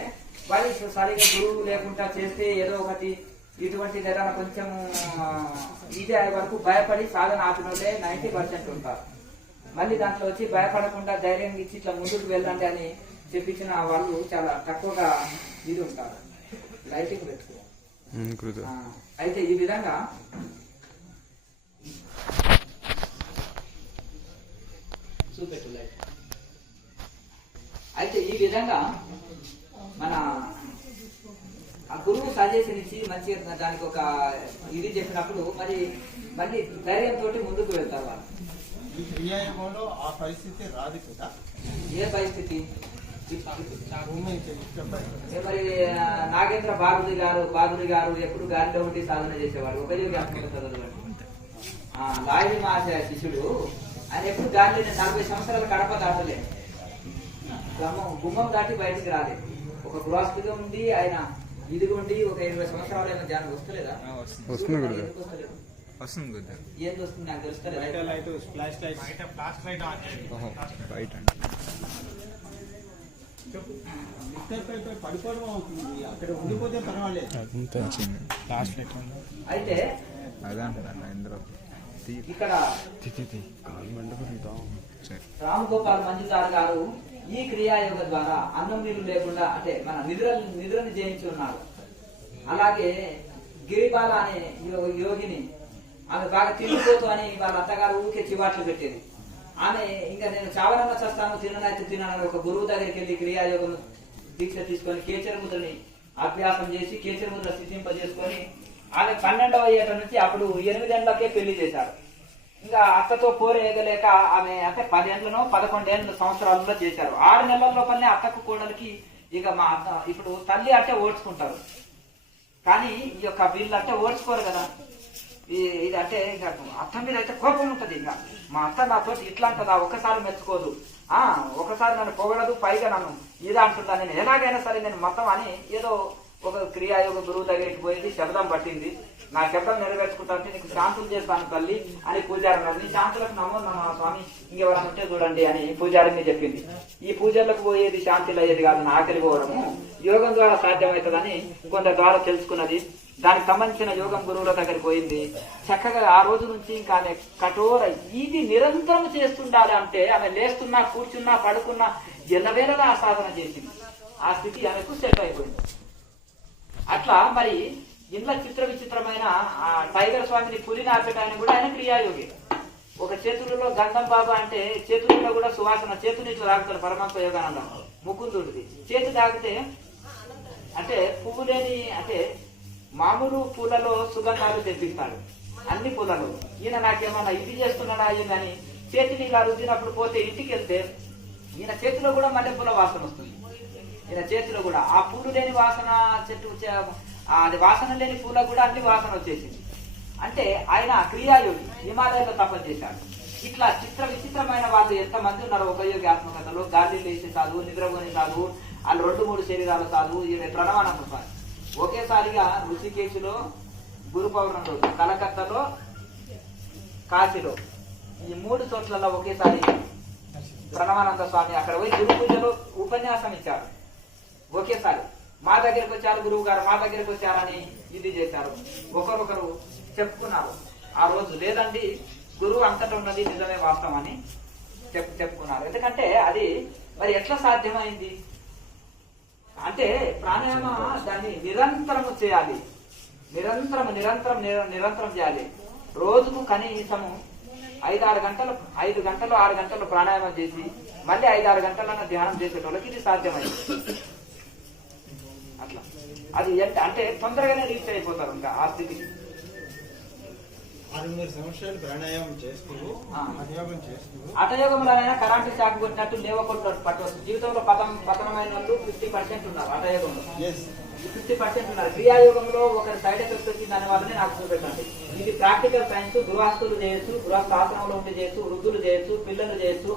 వాళ్ళు సరిగా గురువు లేకుండా చేస్తే ఏదో ఒకటి ఇటువంటిది ఏదైనా కొంచెం ఈజీ అయ్యే వరకు భయపడి సాధన ఆపిన వాళ్ళే 90% ఉంటారు. మళ్ళీ దాంట్లో వచ్చి భయపడకుండా ధైర్యంగా ఇచ్చి ఇట్లా ముందుకు వెళ్ళండి అని చెప్పించిన వాళ్ళు చాలా తక్కువగా ఇది ఉంటారు. లైటింగ్ పెట్టుకో. అయితే ఈ విధంగా చూపెట్టు లైట్. అయితే ఈ విధంగా మన ఆ గురువు సజెషన్ ఇచ్చి మంచిగా దానికి ఒక ఇది చెప్పినప్పుడు మరి మళ్ళీ ధైర్యంతో ముందుకు వెళ్తారు వాళ్ళు. ఈ క్రియాయోగంలో ఆ పరిస్థితి రాదు కదా. ఏ పరిస్థితి? మరి నాగేంద్ర బాగుడి గారు ఎప్పుడు గాలిలో ఉండి సాధన చేసేవాడు. ఒక లాయి మహాశయ శిష్యుడు, ఆయన ఎప్పుడు గాలిలో 40 సంవత్సరాలు కడప దాటలే, గుమ్మం దాటి బయటికి రాలేదు. ఒక గృహస్థిగా ఉండి ఆయన ఇదిగోండి ఒక 20 సంవత్సరాలు అయినా ధ్యానం వస్తలేదా? ఏంది వస్తుంది నాకు తెలుస్తలేదు. పడుకోవడం అవుతుంది, అక్కడ ఉండిపోతే పర్వాలేదు. అయితే ఇక్కడ రామగోపాల్ మంజుదార్ గారు ఈ క్రియాయోగ ద్వారా అన్నం నీళ్లు లేకుండా అంటే మన నిద్రని జయించి ఉన్నారు. అలాగే గిరిబాల అనే యోగిని, ఆమె బాగా తిరిగిపోతూ అని వాళ్ళ అత్తగారు ఊరికే చివాట్లు పెట్టేది. ఆమె ఇంకా నేను చావనన్నా చస్తాను తిననైతే తినని ఒక గురువు దగ్గరికి వెళ్ళి క్రియాయోగం దీక్ష తీసుకొని కేచర ముద్రని అభ్యాసం చేసి కేచర ముద్ర స్థితింపజేసుకొని ఆమె 12వ ఏట నుంచి అప్పుడు 8 ఏళ్లకే పెళ్లి చేశారు. ఇంకా అత్తతో పోరేయగలేక ఆమె అంటే 10 ఏళ్లను 11 సంవత్సరాలలో చేశారు. 6 నెలల లోపలనే అత్తకు కోడలికి ఇక మా అత్త ఇప్పుడు తల్లి అంటే ఓడ్చుకుంటారు, కానీ ఈ యొక్క వీళ్ళు అంటే ఓడ్చుకోరు కదా. ఇది అంటే ఇక అత్త మీద అయితే కోపం ఉంటది. ఇక మా అత్త నాతో ఇట్లా అంటదా, ఒకసారి మెచ్చుకోదు, ఒకసారి నన్ను పొగడదు, పైగా నన్ను ఇది అంటుందా, నేను ఎలాగైనా సరే నేను మొత్తం అని ఏదో ఒక క్రియాయోగ గురువు దగ్గరికి పోయింది, శబ్దం పట్టింది. నా శబ్దం నెరవేర్చుకుంటా అంటే నీకు శాంతులు చేస్తాను తల్లి అని పూజారి అన్నారు. నీ శాంతులకు నమో నమ స్వామి, ఇంకెవరైనా ఉంటే చూడండి అని పూజారిని చెప్పింది. ఈ పూజలకు పోయేది శాంతిలో అయ్యేది కాదు, నా ఆకలి పోవడము యోగం ద్వారా సాధ్యమవుతుందని కొందరి ద్వారా తెలుసుకున్నది. దానికి సంబంధించిన యోగం గురువుల దగ్గరికి పోయింది. చక్కగా ఆ రోజు నుంచి ఇంకా ఆమె కఠోర ఇది నిరంతరం చేస్తుండాలి. అంటే ఆమె లేస్తున్నా కూర్చున్నా పడుకున్నా ఎల్లవేళలా ఆ సాధన చేసింది. ఆ స్థితి ఆమెకు సెట్ అయిపోయింది. అట్లా మరి ఇంట్లో విచిత్రమైన ఆ టైగర్ స్వామిని పులిని ఆపేటాయని కూడా ఆయన క్రియాయోగి. ఒక చేతులలో గంధం బాబా అంటే చేతులలో కూడా సువాసన, చేతుని ఇట్లా తాగుతాడు పరమాత్మ యోగానందం ముకుందుడిది. చేతి తాగితే అంటే పువ్వు లేని అంటే మామూలు పూలలో సుగంధాలు తెప్పిస్తాడు అన్ని పూలలో. ఈయన నాకేమన్నా ఇది చేస్తున్నాడా అని చేతిని ఇలా రుద్దినప్పుడు పోతే ఇంటికి వెళ్తే ఈయన చేతిలో కూడా మల్లెపూల వాసన వస్తుంది. ఈయన చేతిలో కూడా ఆ పూలు లేని వాసన, చెట్టు అది వాసన లేని పూలకు కూడా అన్ని వాసన వచ్చేసింది. అంటే ఆయన క్రియాయోగి, హిమాలయంలో తపస్సు చేశాడు. ఇట్లా విచిత్రమైన వాళ్ళు ఎంతమంది ఉన్నారు ఉపయోగి ఆత్మకథలో. గాలి లేచి సాధువు, నిద్రపోని సాధువు, వాళ్ళు 2-3 శరీరాలు సాధువు, ఈయన ప్రణవానంద స్వామి. ఒకేసారిగా ఋషికేశులో గురు పౌర్ణమి రోజు, కలకత్తాలో, కాశీలో, ఈ 3 చోట్లలో ఒకేసారి ప్రణవానంద స్వామి అక్కడ పోయి గురు పూజలో ఉపన్యాసం ఇచ్చారు. ఒకేసారి మా దగ్గరికి వచ్చారు గురువు గారు, మా దగ్గరికి వచ్చారని ఇది చేశారు. ఒకరొకరు చెప్పుకున్నారు ఆ రోజు. లేదండి గురువు అంతటా ఉన్నది నిజమే వాస్తవం అని చెప్పుకున్నారు. ఎందుకంటే అది మరి ఎట్లా సాధ్యమైంది అంటే ప్రాణాయామ దాన్ని నిరంతరము చేయాలి, నిరంతరం చేయాలి. రోజుకు కనీసము 5 గంటలు 6 గంటలు ప్రాణాయామం చేసి మళ్ళీ 5-6 గంటలన్నా ధ్యానం చేసేటోళ్ళకి ఇది సాధ్యమైంది. అట్లా అది అంటే తొందరగానే రీచ్ అయిపోతారు ఇంకా ఆ స్థితికి. 6 సంవత్సరాలు ప్రాణాయామం చేస్తూ హఠయోగంలోనైనా కరెంటు షాక్ కొట్టినట్టు లేవకుండా పట్టవచ్చు. జీవితంలో పతనమైన వాళ్ళు 50% ఉన్నారు హఠయోగంలో, 50% ఉన్నారు. క్రియాయోగంలో ఒకరి సైడ్ ఎఫెక్ట్ వచ్చింది అనే వాళ్ళని నాకు చూపెట్టండి. ఇది ప్రాక్టికల్ సైన్స్. గృహస్థులు చేయొచ్చు, గృహస్థాశ్రమంలో ఉండి చేయొచ్చు, వృద్ధులు చేయొచ్చు, పిల్లలు చేయొచ్చు,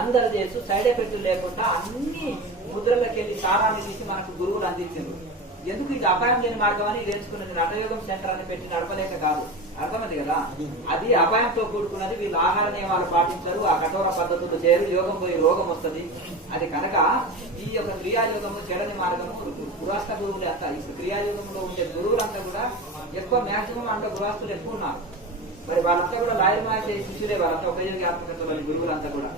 అందరు చేయొచ్చు. సైడ్ ఎఫెక్ట్ లేకుండా అన్ని ముద్రలకు వెళ్ళి సారాన్ని తీసి మనకు గురువులు అందించారు. ఎందుకు ఇది అపాయం లేని మార్గం అని ఇది ఎంచుకున్నది. హఠయోగం సెంటర్ అని పెట్టి నడపలేక కాదు. అర్థమైంది కదా. అది అపాయంతో కూడుకున్నది. వీళ్ళు ఆహార నియమాలు పాటించరు, ఆ కఠోర పద్ధతులు చేయరు, యోగం పోయి రోగం వస్తుంది. అది కనుక ఈ యొక్క క్రియాయోగము చెడని మార్గము గృహస్థ గురువులు అంతా ఈ క్రియాయోగంలో ఉండే గురువులంతా కూడా ఎక్కువ మ్యాక్సిమం అంటే గృహస్థులు ఎక్కువ ఉన్నారు. మరి వాళ్ళంతా కూడా లాయర్ మహాశయ శిష్యులే. వాళ్ళంతా ఉపయోగి ఆత్మకత్వలోని గురువులంతా కూడా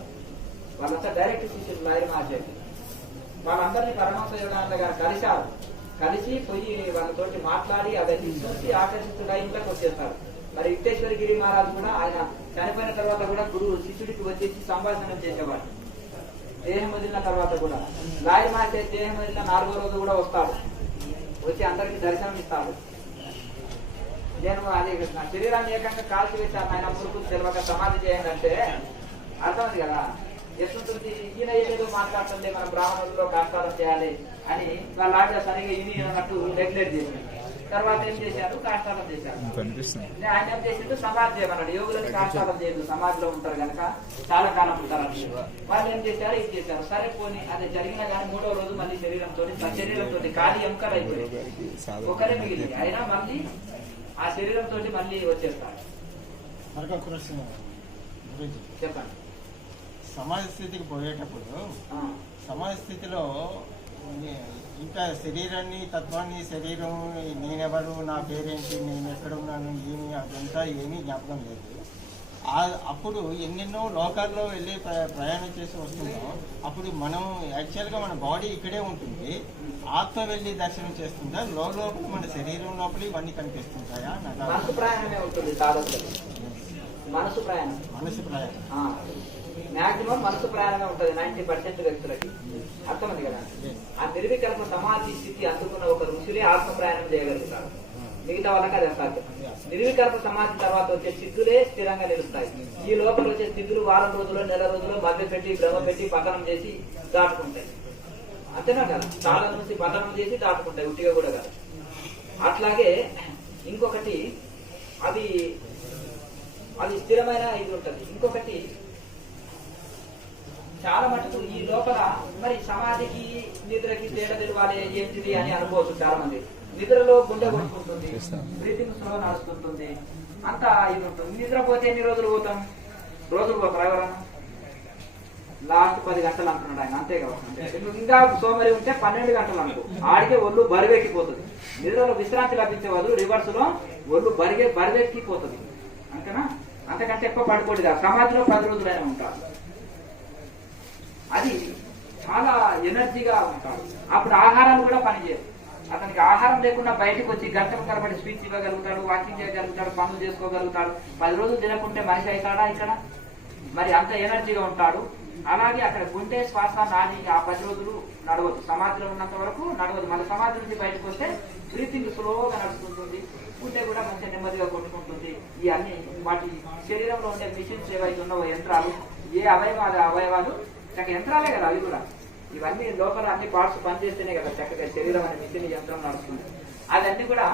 వాళ్ళంతా డైరెక్ట్ శిష్యులు లాయర్ మహాశయ. వాళ్ళందరినీ పరమహంస యోగానంద గారు కలిసి పోయి వాళ్ళతోటి మాట్లాడి అవన్నీ చూసి ఆకర్షితుడై ఇంట్లోకి వచ్చేస్తారు. మరి విఘ్నేశ్వరగిరి మహారాజు కూడా ఆయన చనిపోయిన తర్వాత కూడా గురువు శిష్యుడికి వచ్చేసి సంభాషణ చేసేవాడు. దేహం వదిలిన తర్వాత కూడా లాయర్ మహాశయ దేహం వదిలిన 4వ రోజు కూడా వస్తాడు, వచ్చి అందరికి దర్శనం ఇస్తాడు. నేను అది నా శరీరాన్ని ఏకంగా కాల్చి వేశాను, ఆయన మురుకు తెలియక సమాధి చేయండి అంటే అర్థమైంది కదా. ఎట్లుంటుంది, ఈయన ఏదేదో మాట్లాడుతుంది మన బ్రాహ్మణుల్లో కాస్తారం చేయాలి అని వాళ్ళ ఆవిడ సరిగా ఇని అన్నట్టు రెగ్యులేట్ చేసింది. తర్వాత ఏం చేశారు, కాస్తారం చేశారు. ఆయన ఏం చేసిండు, సమాధి చేయమన్నాడు. యోగులని కాస్తారం చేయదు, సమాధిలో ఉంటారు కనుక చాలా కాలం ఉంటారు. వాళ్ళు ఏం చేశారు, ఇది చేశారు. సరే పోనీ అది జరిగినా కానీ 3వ రోజు మళ్ళీ శరీరంతో ఖాళీ ఎముకలు అయిపోయింది, ఒకరే మిగిలి. అయినా మళ్ళీ ఆ శరీరంతో మళ్ళీ వచ్చేస్తారు. చెప్పండి. సమాజ స్థితికి పోయేటప్పుడు సమాజ స్థితిలో ఇంకా శరీరాన్ని తత్వాన్ని శరీరం నేనెవరు, నా పేరేంటి, నేను ఎక్కడున్నాను, ఏమి అదంతా ఏమీ జ్ఞాపకం లేదు. అప్పుడు ఎన్నెన్నో లోకాల్లో వెళ్ళి ప్రయాణం చేసి వస్తున్నాం. అప్పుడు మనం యాక్చువల్గా మన బాడీ ఇక్కడే ఉంటుంది, ఆత్మ వెళ్ళి దర్శనం చేస్తుందా, లోపల మన శరీరం లోపల ఇవన్నీ కనిపిస్తుంటాయా? మనసు ప్రయాణం మాక్సిమం మనసు ప్రయాణమే ఉంటుంది 90% వ్యక్తులకి. అర్థమైంది కదా. ఆ నిర్వికల్ప సమాధి స్థితి అందుకున్న ఒక ఋషులే ఆత్మ ప్రయాణం చేయగలుగుతారు, మిగతా వాళ్ళకి అది అసాధ్యం. నిర్వికల్ప సమాధి తర్వాత వచ్చే స్థితులే స్థిరంగా నిలుస్తాయి. ఈ లోపల వచ్చే స్థితులు వారం రోజులు, నెల రోజులు మధ్య పెట్టి భ్రమ పెట్టి పతనం చేసి దాటుకుంటాయి. అంతేనా కదా. చాలా నుంచి పతనం చేసి దాటుకుంటాయి, ఉట్టిగా కూడా కాదు. అట్లాగే ఇంకొకటి అది స్థిరమైన ఇది ఉంటుంది. ఇంకొకటి చాలా మటుకు ఈ లోపల మరి సమాధికి నిద్రకి తేడా తెలియాలి ఏంటిది అని అనుకోవచ్చు చాలా మంది. నిద్రలో గుండె కొట్టుకుంటుంది, బ్రీతింగ్ స్లో నడుస్తుంటుంది, అంతా ఇది ఉంటుంది. నిద్రపోతే ఎన్ని రోజులు పోతాం? రోజులు పోతారు ఎవరన్నా? లాస్ట్ 10 గంటలు అంటున్నాడు ఆయన, అంతే కదా. ఇంకా సోమరి ఉంటే 12 గంటలు అనుకో, ఆడికే ఒళ్ళు బరువెక్కిపోతుంది. నిద్రలో విశ్రాంతి లభించే వాళ్ళు రివర్స్ లో ఒళ్ళు బరువెక్కిపోతుంది, అంతేనా? అంతకంటే ఎక్కువ పడుకోండి. సమాధిలో 10 రోజులైనా ఉంటారు. అది చాలా ఎనర్జీగా ఉంటాడు. అప్పుడు ఆహారం కూడా పనిచేయదు. అతనికి ఆహారం లేకుండా బయటకు వచ్చి గంటల తరబడి స్పీచ్ ఇవ్వగలుగుతాడు, వాకింగ్ చేయగలుగుతాడు, పనులు చేసుకోగలుగుతాడు. 10 రోజులు తినకుంటే మనిషి అవుతాడా ఇక్కడ? మరి అంత ఎనర్జీగా ఉంటాడు. అలాగే అక్కడ గుండె, శ్వాస, నాడి ఆ 10 రోజులు నడవదు. సమాధిలో ఉన్నంత వరకు నడవదు. మన సమాధి నుంచి బయటకు వస్తే బ్రీతింగ్ స్లోగా నడుస్తుంటుంది, గుండె కూడా మంచిగా నెమ్మదిగా కొట్టుకుంటుంది. ఈ అన్ని వాటి శరీరంలో ఉండే మిషన్స్ ఏవైతే ఉన్నావో యంత్రాలు, ఏ అవయవాలు చక్కగా యంత్రాలే కదా అవి కూడా. ఇవన్నీ లోపల అన్ని పార్ట్స్ పనిచేస్తేనే కదా చక్కగా శరీరం అనే మిషన్ యంత్రం నడుస్తుంది. అవన్నీ కూడా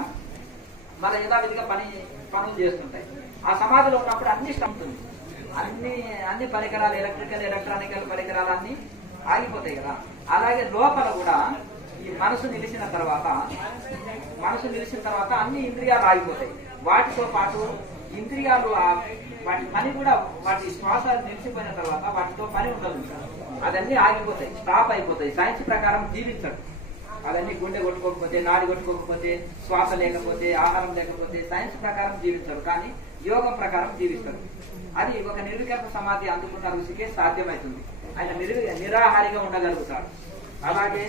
మన యథావిధిగా పనులు చేస్తుంటాయి. ఆ సమాధిలో ఉన్నప్పుడు అన్ని ఉంటుంది. అన్ని పరికరాలు, ఎలక్ట్రానికల్ పరికరాలు అన్ని ఆగిపోతాయి కదా. అలాగే లోపల కూడా ఈ మనసు నిలిచిన తర్వాత అన్ని ఇంద్రియాలు ఆగిపోతాయి. వాటితో పాటు ఇంద్రియాలు వాటి పని కూడా, వాటి శ్వాస నిలిచిపోయిన తర్వాత వాటితో పని ఉండదు. అదన్నీ ఆగిపోతాయి, స్టాప్ అయిపోతాయి. సైన్స్ ప్రకారం జీవించడు. అదన్నీ గుండె కొట్టుకోకపోతే, నాడి కొట్టుకోకపోతే, శ్వాస లేకపోతే, ఆహారం లేకపోతే సైన్స్ ప్రకారం జీవించడు. కానీ యోగం ప్రకారం జీవిస్తాడు. అది ఒక నిర్వికల్ప సమాధి అందుకున్న ఋషికే సాధ్యమవుతుంది. ఆయన నిరాహారిగా ఉండగలుగుతాడు. అలాగే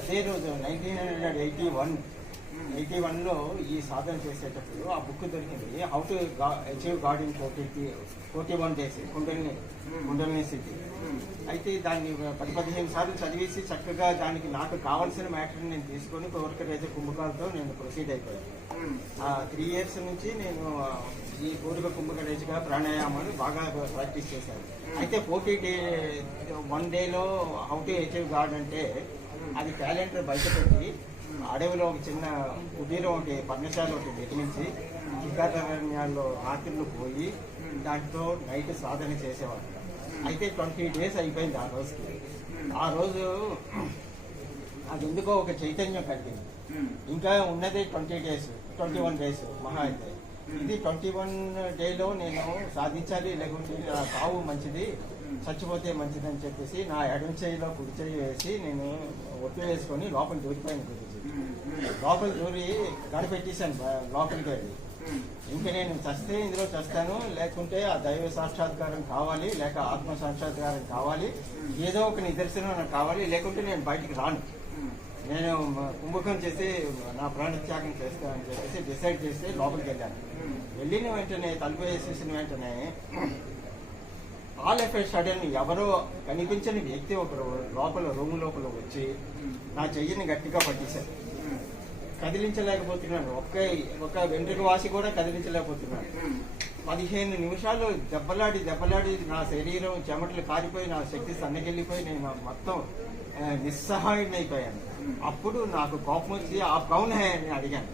అదే రోజు 1981లో ఈ సాధన చేసేటప్పుడు ఆ బుక్ దొరికింది, how to achieve God in 41 days kundalini స్థితి. అయితే దాన్ని 10-15 సార్లు చదివేసి చక్కగా దానికి నాకు కావాల్సిన మ్యాటర్ నేను తీసుకొని కోరికరేజ కుంభకాలతో నేను ప్రొసీడ్ అయిపోయాను. 3 years నుంచి నేను ఈ కోరిక కుంభకరేజగా ప్రాణాయామాలు బాగా ప్రాక్టీస్ చేశాను. అయితే 41 డేలో హౌ టు అచీవ్ గాడ్ అంటే అది క్యాలెండర్ బయట పెట్టి అడవిలో ఒక చిన్న కుటీరం ఒకటి, పర్ణశాల ఒకటి నిర్మించి శిఖారణ్యాల్లో రాత్రులు పోయి దాంట్లో నైట్ సాధన చేసేవాళ్ళు. అయితే 20 days అయిపోయింది ఆ రోజుకి. ఆ రోజు అది ఎందుకో ఒక చైతన్యం కలిగింది. ఇంకా ఉన్నది 20 days 21 days మహా అయితే. ఇది 21 డేలో నేను సాధించాలి, లేకుంటే నా సావు మంచిది, చచ్చిపోతే మంచిది అని చెప్పేసి నా ఎడమ చేయిలో కుడి చేయి వేసి నేను ఒట్టు వేసుకొని లోపల దూరిపోయాను గురించి. లోపల దూరి గడిపెట్టేశాను లోపలికి వెళ్ళి. ఇంకా నేను చస్తే ఇందులో చస్తాను, లేకుంటే ఆ దైవ సాక్షాత్కారం కావాలి, లేక ఆత్మ సాక్షాత్కారం కావాలి, ఏదో ఒక నిదర్శనం నాకు కావాలి, లేకుంటే నేను బయటికి రాను, నేను కుంభకం చేసి నా ప్రాణత్యాగం చేస్తానని చెప్పేసి డిసైడ్ చేసి లోపలికి వెళ్ళాను. వెళ్ళిన వెంటనే తలుపు వేసేసిన వెంటనే ఆల్ ఆఫ్ ఎ సడన్ ఎవరో కనిపించని వ్యక్తి ఒకరు లోపల రూమ్ లోపల వచ్చి నా చెయ్యిని గట్టిగా పట్టేశారు. కదిలించలేకపోతున్నాను, ఒక వెంట్రుక వాసి కూడా కదిలించలేకపోతున్నాను. 15 నిమిషాలు దెబ్బలాడి నా శరీరం చెమటలు కారిపోయి నా శక్తి సన్నగిల్లిపోయి నేను మొత్తం నిస్సహాయుడైపోయాను. అప్పుడు నాకు కోపం వచ్చి ఆ కౌన్ హై అని అడిగాను.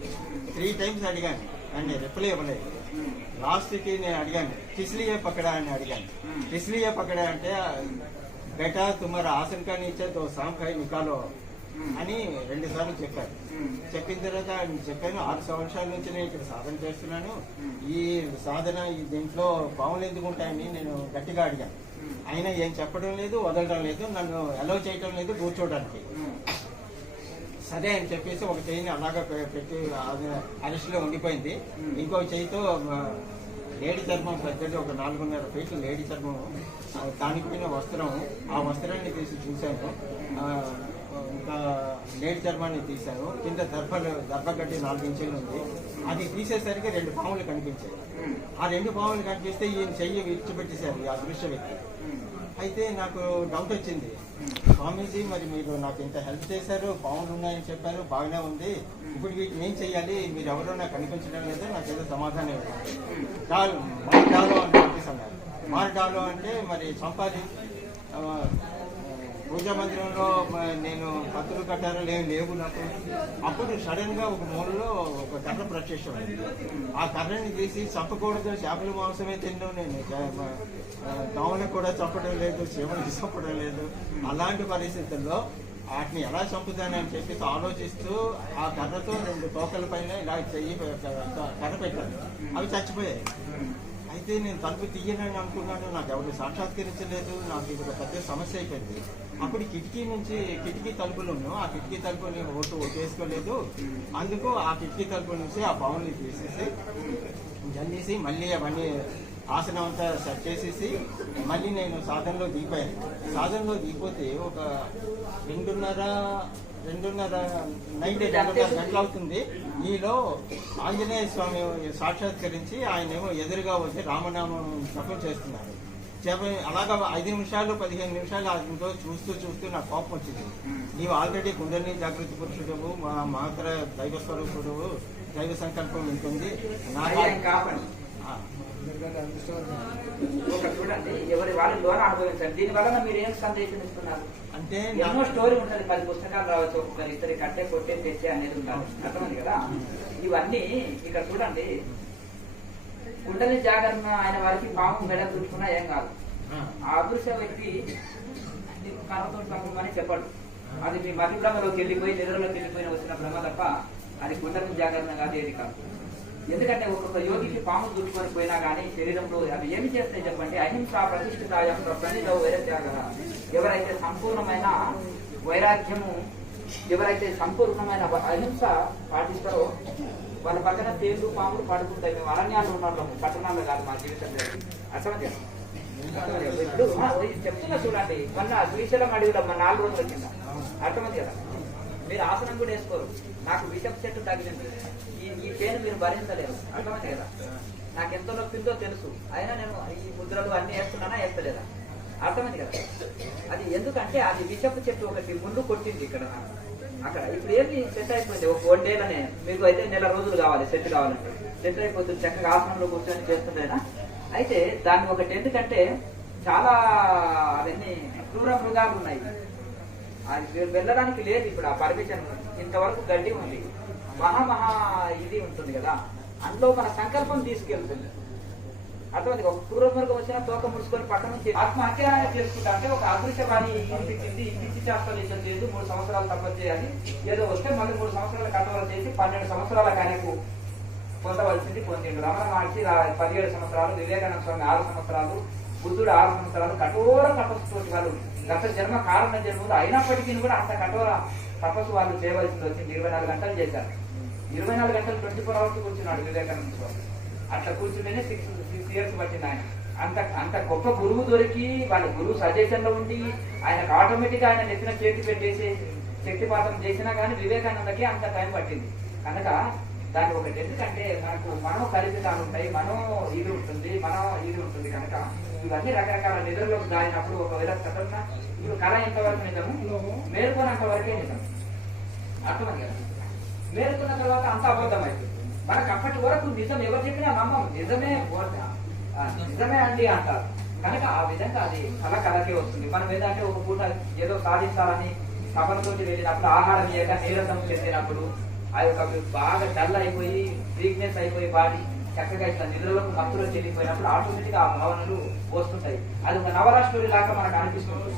3 times అడిగాను అండ్ రిప్లై ఇవ్వలేదు. లాస్ట్కి నేను అడిగాను కిస్లియే పకడా అని అడిగాను. కిస్లియే పకడా అంటే బేటా తుమారా ఆసన్ కా నీచే తో సాంఖాయి నికాలో అని 2 సార్లు చెప్పారు. చెప్పిన తర్వాత చెప్పాను 6 సంవత్సరాల నుంచి నేను ఇక్కడ సాధన చేస్తున్నాను, ఈ సాధన దీంట్లో పాములు ఎందుకు ఉంటాయని నేను గట్టిగా అడిగాను. అయినా ఏం చెప్పడం లేదు, వదలడం లేదు, నన్ను అలౌ చేయటం లేదు కూర్చోడానికి. సరే అని చెప్పేసి ఒక చెయ్యిని అలాగా పెట్టి అరెస్ట్లో ఉండిపోయింది. ఇంకో చెయ్యితో లేడీ చర్మం పెద్దది ఒక 4.5 feet లేడీ చర్మం, దానికి పైన వస్త్రం, ఆ వస్త్రాన్ని తీసి చూశాను. ఇంకా లేడీ చర్మాన్ని తీశాను. కింద దర్భగడ్డి 4 ఇంచులు ఉంది. అది తీసేసరికి 2 పాములు కనిపించాయి. ఆ 2 పాములు కనిపిస్తే ఈయన చెయ్యి విడిచిపెట్టేశారు ఈ అదృశ్య వ్యక్తి. అయితే నాకు డౌట్ వచ్చింది, స్వామీజీ మరి మీరు నాకు ఇంత హెల్ప్ చేశారు, పాములు ఉన్నాయని చెప్పారు, బాగానే ఉంది, ఇప్పుడు వీటిని ఏం చెయ్యాలి, మీరు ఎవరో నాకు కనిపించడం లేదు, నాకు ఏదో సమాధానం ఇవ్వాలి. మారడాలో అని చెప్పేసి అన్నారు. మారడాలో అంటే మరి చంపాలి, పూజా మందిరంలో నేను పత్రులు కట్టారో లేవు నాకు. అప్పుడు సడన్ గా ఒక మూలలో ఒక కర్ర ప్రత్యక్షం అయింది. ఆ కర్రని తీసి చంపకూడదు, చేపల మాంసమే తిన్నాను నేను, దోమలకు కూడా చంపడం లేదు, శివునికి చంపడం లేదు. అలాంటి పరిస్థితుల్లో వాటిని ఎలా చంపుతానని చెప్పేసి ఆలోచిస్తూ ఆ కర్రతో 2 తోకల పైన ఇలా చెయ్యి కర్ర పెట్టాను. అవి చచ్చిపోయాయి. అయితే నేను తలుపు తీయనని అనుకున్నాను, నాకు ఎవరు సాక్షాత్కరించలేదు, నాకు ఇది ఒక పెద్ద సమస్య అయిపోయింది. అప్పుడు కిటికీ తలుపులను, ఆ కిటికీ తలుపుని ఒట్టేసుకోలేదు. అందుకు ఆ కిటికీ తలుపు నుంచి ఆ పావుని తీసేసి జల్లేసి మళ్ళీ అవన్నీ ఆసనం అంతా సెట్ చేసేసి మళ్ళీ నేను సాధనలో దిగిపోయాను. సాధనలో దిగిపోతే ఒక 2:30 గంటలు అవుతుంది. ఈలో ఆంజనేయ స్వామి సాక్షాత్కరించి ఆయనేమో ఎదురుగా వచ్చి రామనామం జపం చేస్తున్నారు. అలాగా 5 నిమిషాలు 15 నిమిషాలు ఆయనతో చూస్తూ నాకు కోపం వచ్చింది. నీవు ఆల్రెడీ కుండలిని జాగృతి పురుషుడు, మా మాత్ర దైవ స్వరూపుడు, దైవ సంకల్పం ఉంటుంది. చూడండి, ఎవరి వాళ్ళ ద్వారా అనుభవించండి. దీని వల్ల మీరు ఏం సందేశం ఇస్తున్నారు అంటే ఎన్నో స్టోరీ ఉంటుంది, 10 పుస్తకాలు రావచ్చు, ఒక్కొక్కరు ఇద్దరి కట్టే కొట్టే తెచ్చే అనేది ఉంటారు. అర్థమైంది కదా? ఇవన్నీ ఇక్కడ చూడండి, కుండలి జాగరణ ఆయన వారికి పాము మెడ చూసుకున్నా ఏం కాదు. ఆ అదృశ్య వ్యక్తి కనతో అని చెప్పాడు. అది మీ మధ్య భ్రమలోకి వెళ్ళిపోయి నిద్రలోకి వెళ్ళిపోయిన వచ్చిన భ్రమ తప్ప అది కుండలి జాగరణ కాదు, ఏది కాదు. ఎందుకంటే ఒక్కొక్క యోగికి పాము దుట్టుకొని పోయినా కానీ శరీరంలో అవి ఏమి చేస్తాయి చెప్పండి? అహింస ప్రతిష్ఠితాయం ప్రణితో వైరాగ్యాగ. ఎవరైతే సంపూర్ణమైన వైరాగ్యము, ఎవరైతే సంపూర్ణమైన అహింస పాటిస్తారో వాళ్ళ పక్కన తేళ్లు పాములు పడుకుంటాయి. మేము అరణ్యాలు ఉన్నాం, పట్టణాల్లో కాదు మా జీవితంలో. అర్థమైంది? ఇప్పుడు చెప్తున్నా చూడండి, మొన్న శ్రీశైలం అడవిలో 4 రోజుల కింద. అర్థమైంది కదా? మీరు ఆసనం కూడా వేసుకోరు. నాకు విషపు చెట్టు తగిలింది, ఈ పేరు మీరు భరించలేరు. అర్థమైంది కదా? నాకు ఎంత నొప్పిందో తెలుసు, అయినా నేను ఈ ముద్రలు అన్ని వేస్తున్నానా వేస్తలేదా? అర్థమైంది కదా? అది ఎందుకంటే అది విషపు చెట్టు ఒకటి ముందు కొట్టింది ఇక్కడ నాకు. అక్కడ ఇప్పుడు ఏంటి సెట్ అయిపోయింది. ఒక 1 డేలోనే. మీకు అయితే 4 రోజులు కావాలి సెట్ కావాలంటే. సెట్ అయిపోతుంది, చక్కగా ఆసనంలో కూర్చొని చేస్తుండేనా. అయితే దాన్ని ఒకటి ఎందుకంటే చాలా అవన్నీ క్రూర మృగాలు ఉన్నాయి, అది వెళ్ళడానికి లేదు ఇప్పుడు ఆ పర్మిషన్. ఇంతవరకు గడ్డి ఉంది, మహా ఇది ఉంటుంది కదా, అందులో మన సంకల్పం తీసుకెళ్తుంది. అటువంటి ఒక క్రూరమృగం వచ్చినా తోక ముడుచుకొని పక్క నుంచి ఆత్మహత్య చేసుకుంటా అంటే ఒక అదృశ్యవాణి ఇంటికి పిచ్చి చేష్టం లేదు 3 సంవత్సరాలు తప్ప చేయాలి ఏదో వస్తే మళ్ళీ 3 సంవత్సరాల కఠోరం చేసి 12 సంవత్సరాల ఆయనకు పొందవలసింది పొందిండు. రమణ మహర్షి 17 సంవత్సరాలు, వివేకానంద స్వామి 6 సంవత్సరాలు, బుద్ధుడు 6 సంవత్సరాలు కఠోర తపస్సు వాళ్ళు గత జన్మ కారణ జన్మలు అయినప్పటికీ కూడా అంత కఠోర తపస్సు వాళ్ళు చేయవలసింది వచ్చింది. 24 గంటలు చేశారు. 24 గంటలు 24 అవర్స్ కూర్చున్నాడు వివేకానంద స్వామి. అట్లా కూర్చుంటేనే 6 ఇయర్స్ పట్టింది ఆయన. అంత గొప్ప గురువు దొరికి వాళ్ళ గురువు సజెషన్ లో ఉండి ఆయనకు ఆటోమేటిక్ గా ఆయన నెత్తిన చేతి పెట్టేసి శక్తిపాతం చేసినా కానీ వివేకానందకి అంత టైం పట్టింది. కనుక దాని ఒకటి ఎందుకంటే మనో కల్పితాలు ఉంటాయి, ఇది ఉంటుంది కనుక ఇవన్నీ రకరకాల నిధుల్లోకి దానినప్పుడు ఒకవేళ సడన్ ఇప్పుడు కళ ఎంతవరకు నిజము, మేలుకున్నంత వరకే నిజం. అర్థమని కదా, మేలుకున్న తర్వాత అంత అబద్ధం అవుతుంది. మనకు అప్పటి వరకు నిజం ఎవరు చెప్పినా నమ్మం, నిజమే అండి అంటారు. కనుక ఆ విధంగా అది కళకే వస్తుంది. మనం ఏదంటే ఒక పూట ఏదో సాధించాలని తపనతోటి వెళ్ళినప్పుడు ఆహారం ఇయ్యక నీరసం చెందినప్పుడు అది ఒక బాగా డల్ అయిపోయి వీక్నెస్ అయిపోయి బాడీ చక్కగా ఇట్లా నిద్రలకు మత్తులో చెల్లిపోయినప్పుడు ఆటోమేటిక్ ఆ భావనలు వస్తుంటాయి. అది ఒక నవరా స్టోరీ లాగా మనకు అనిపిస్తుంది.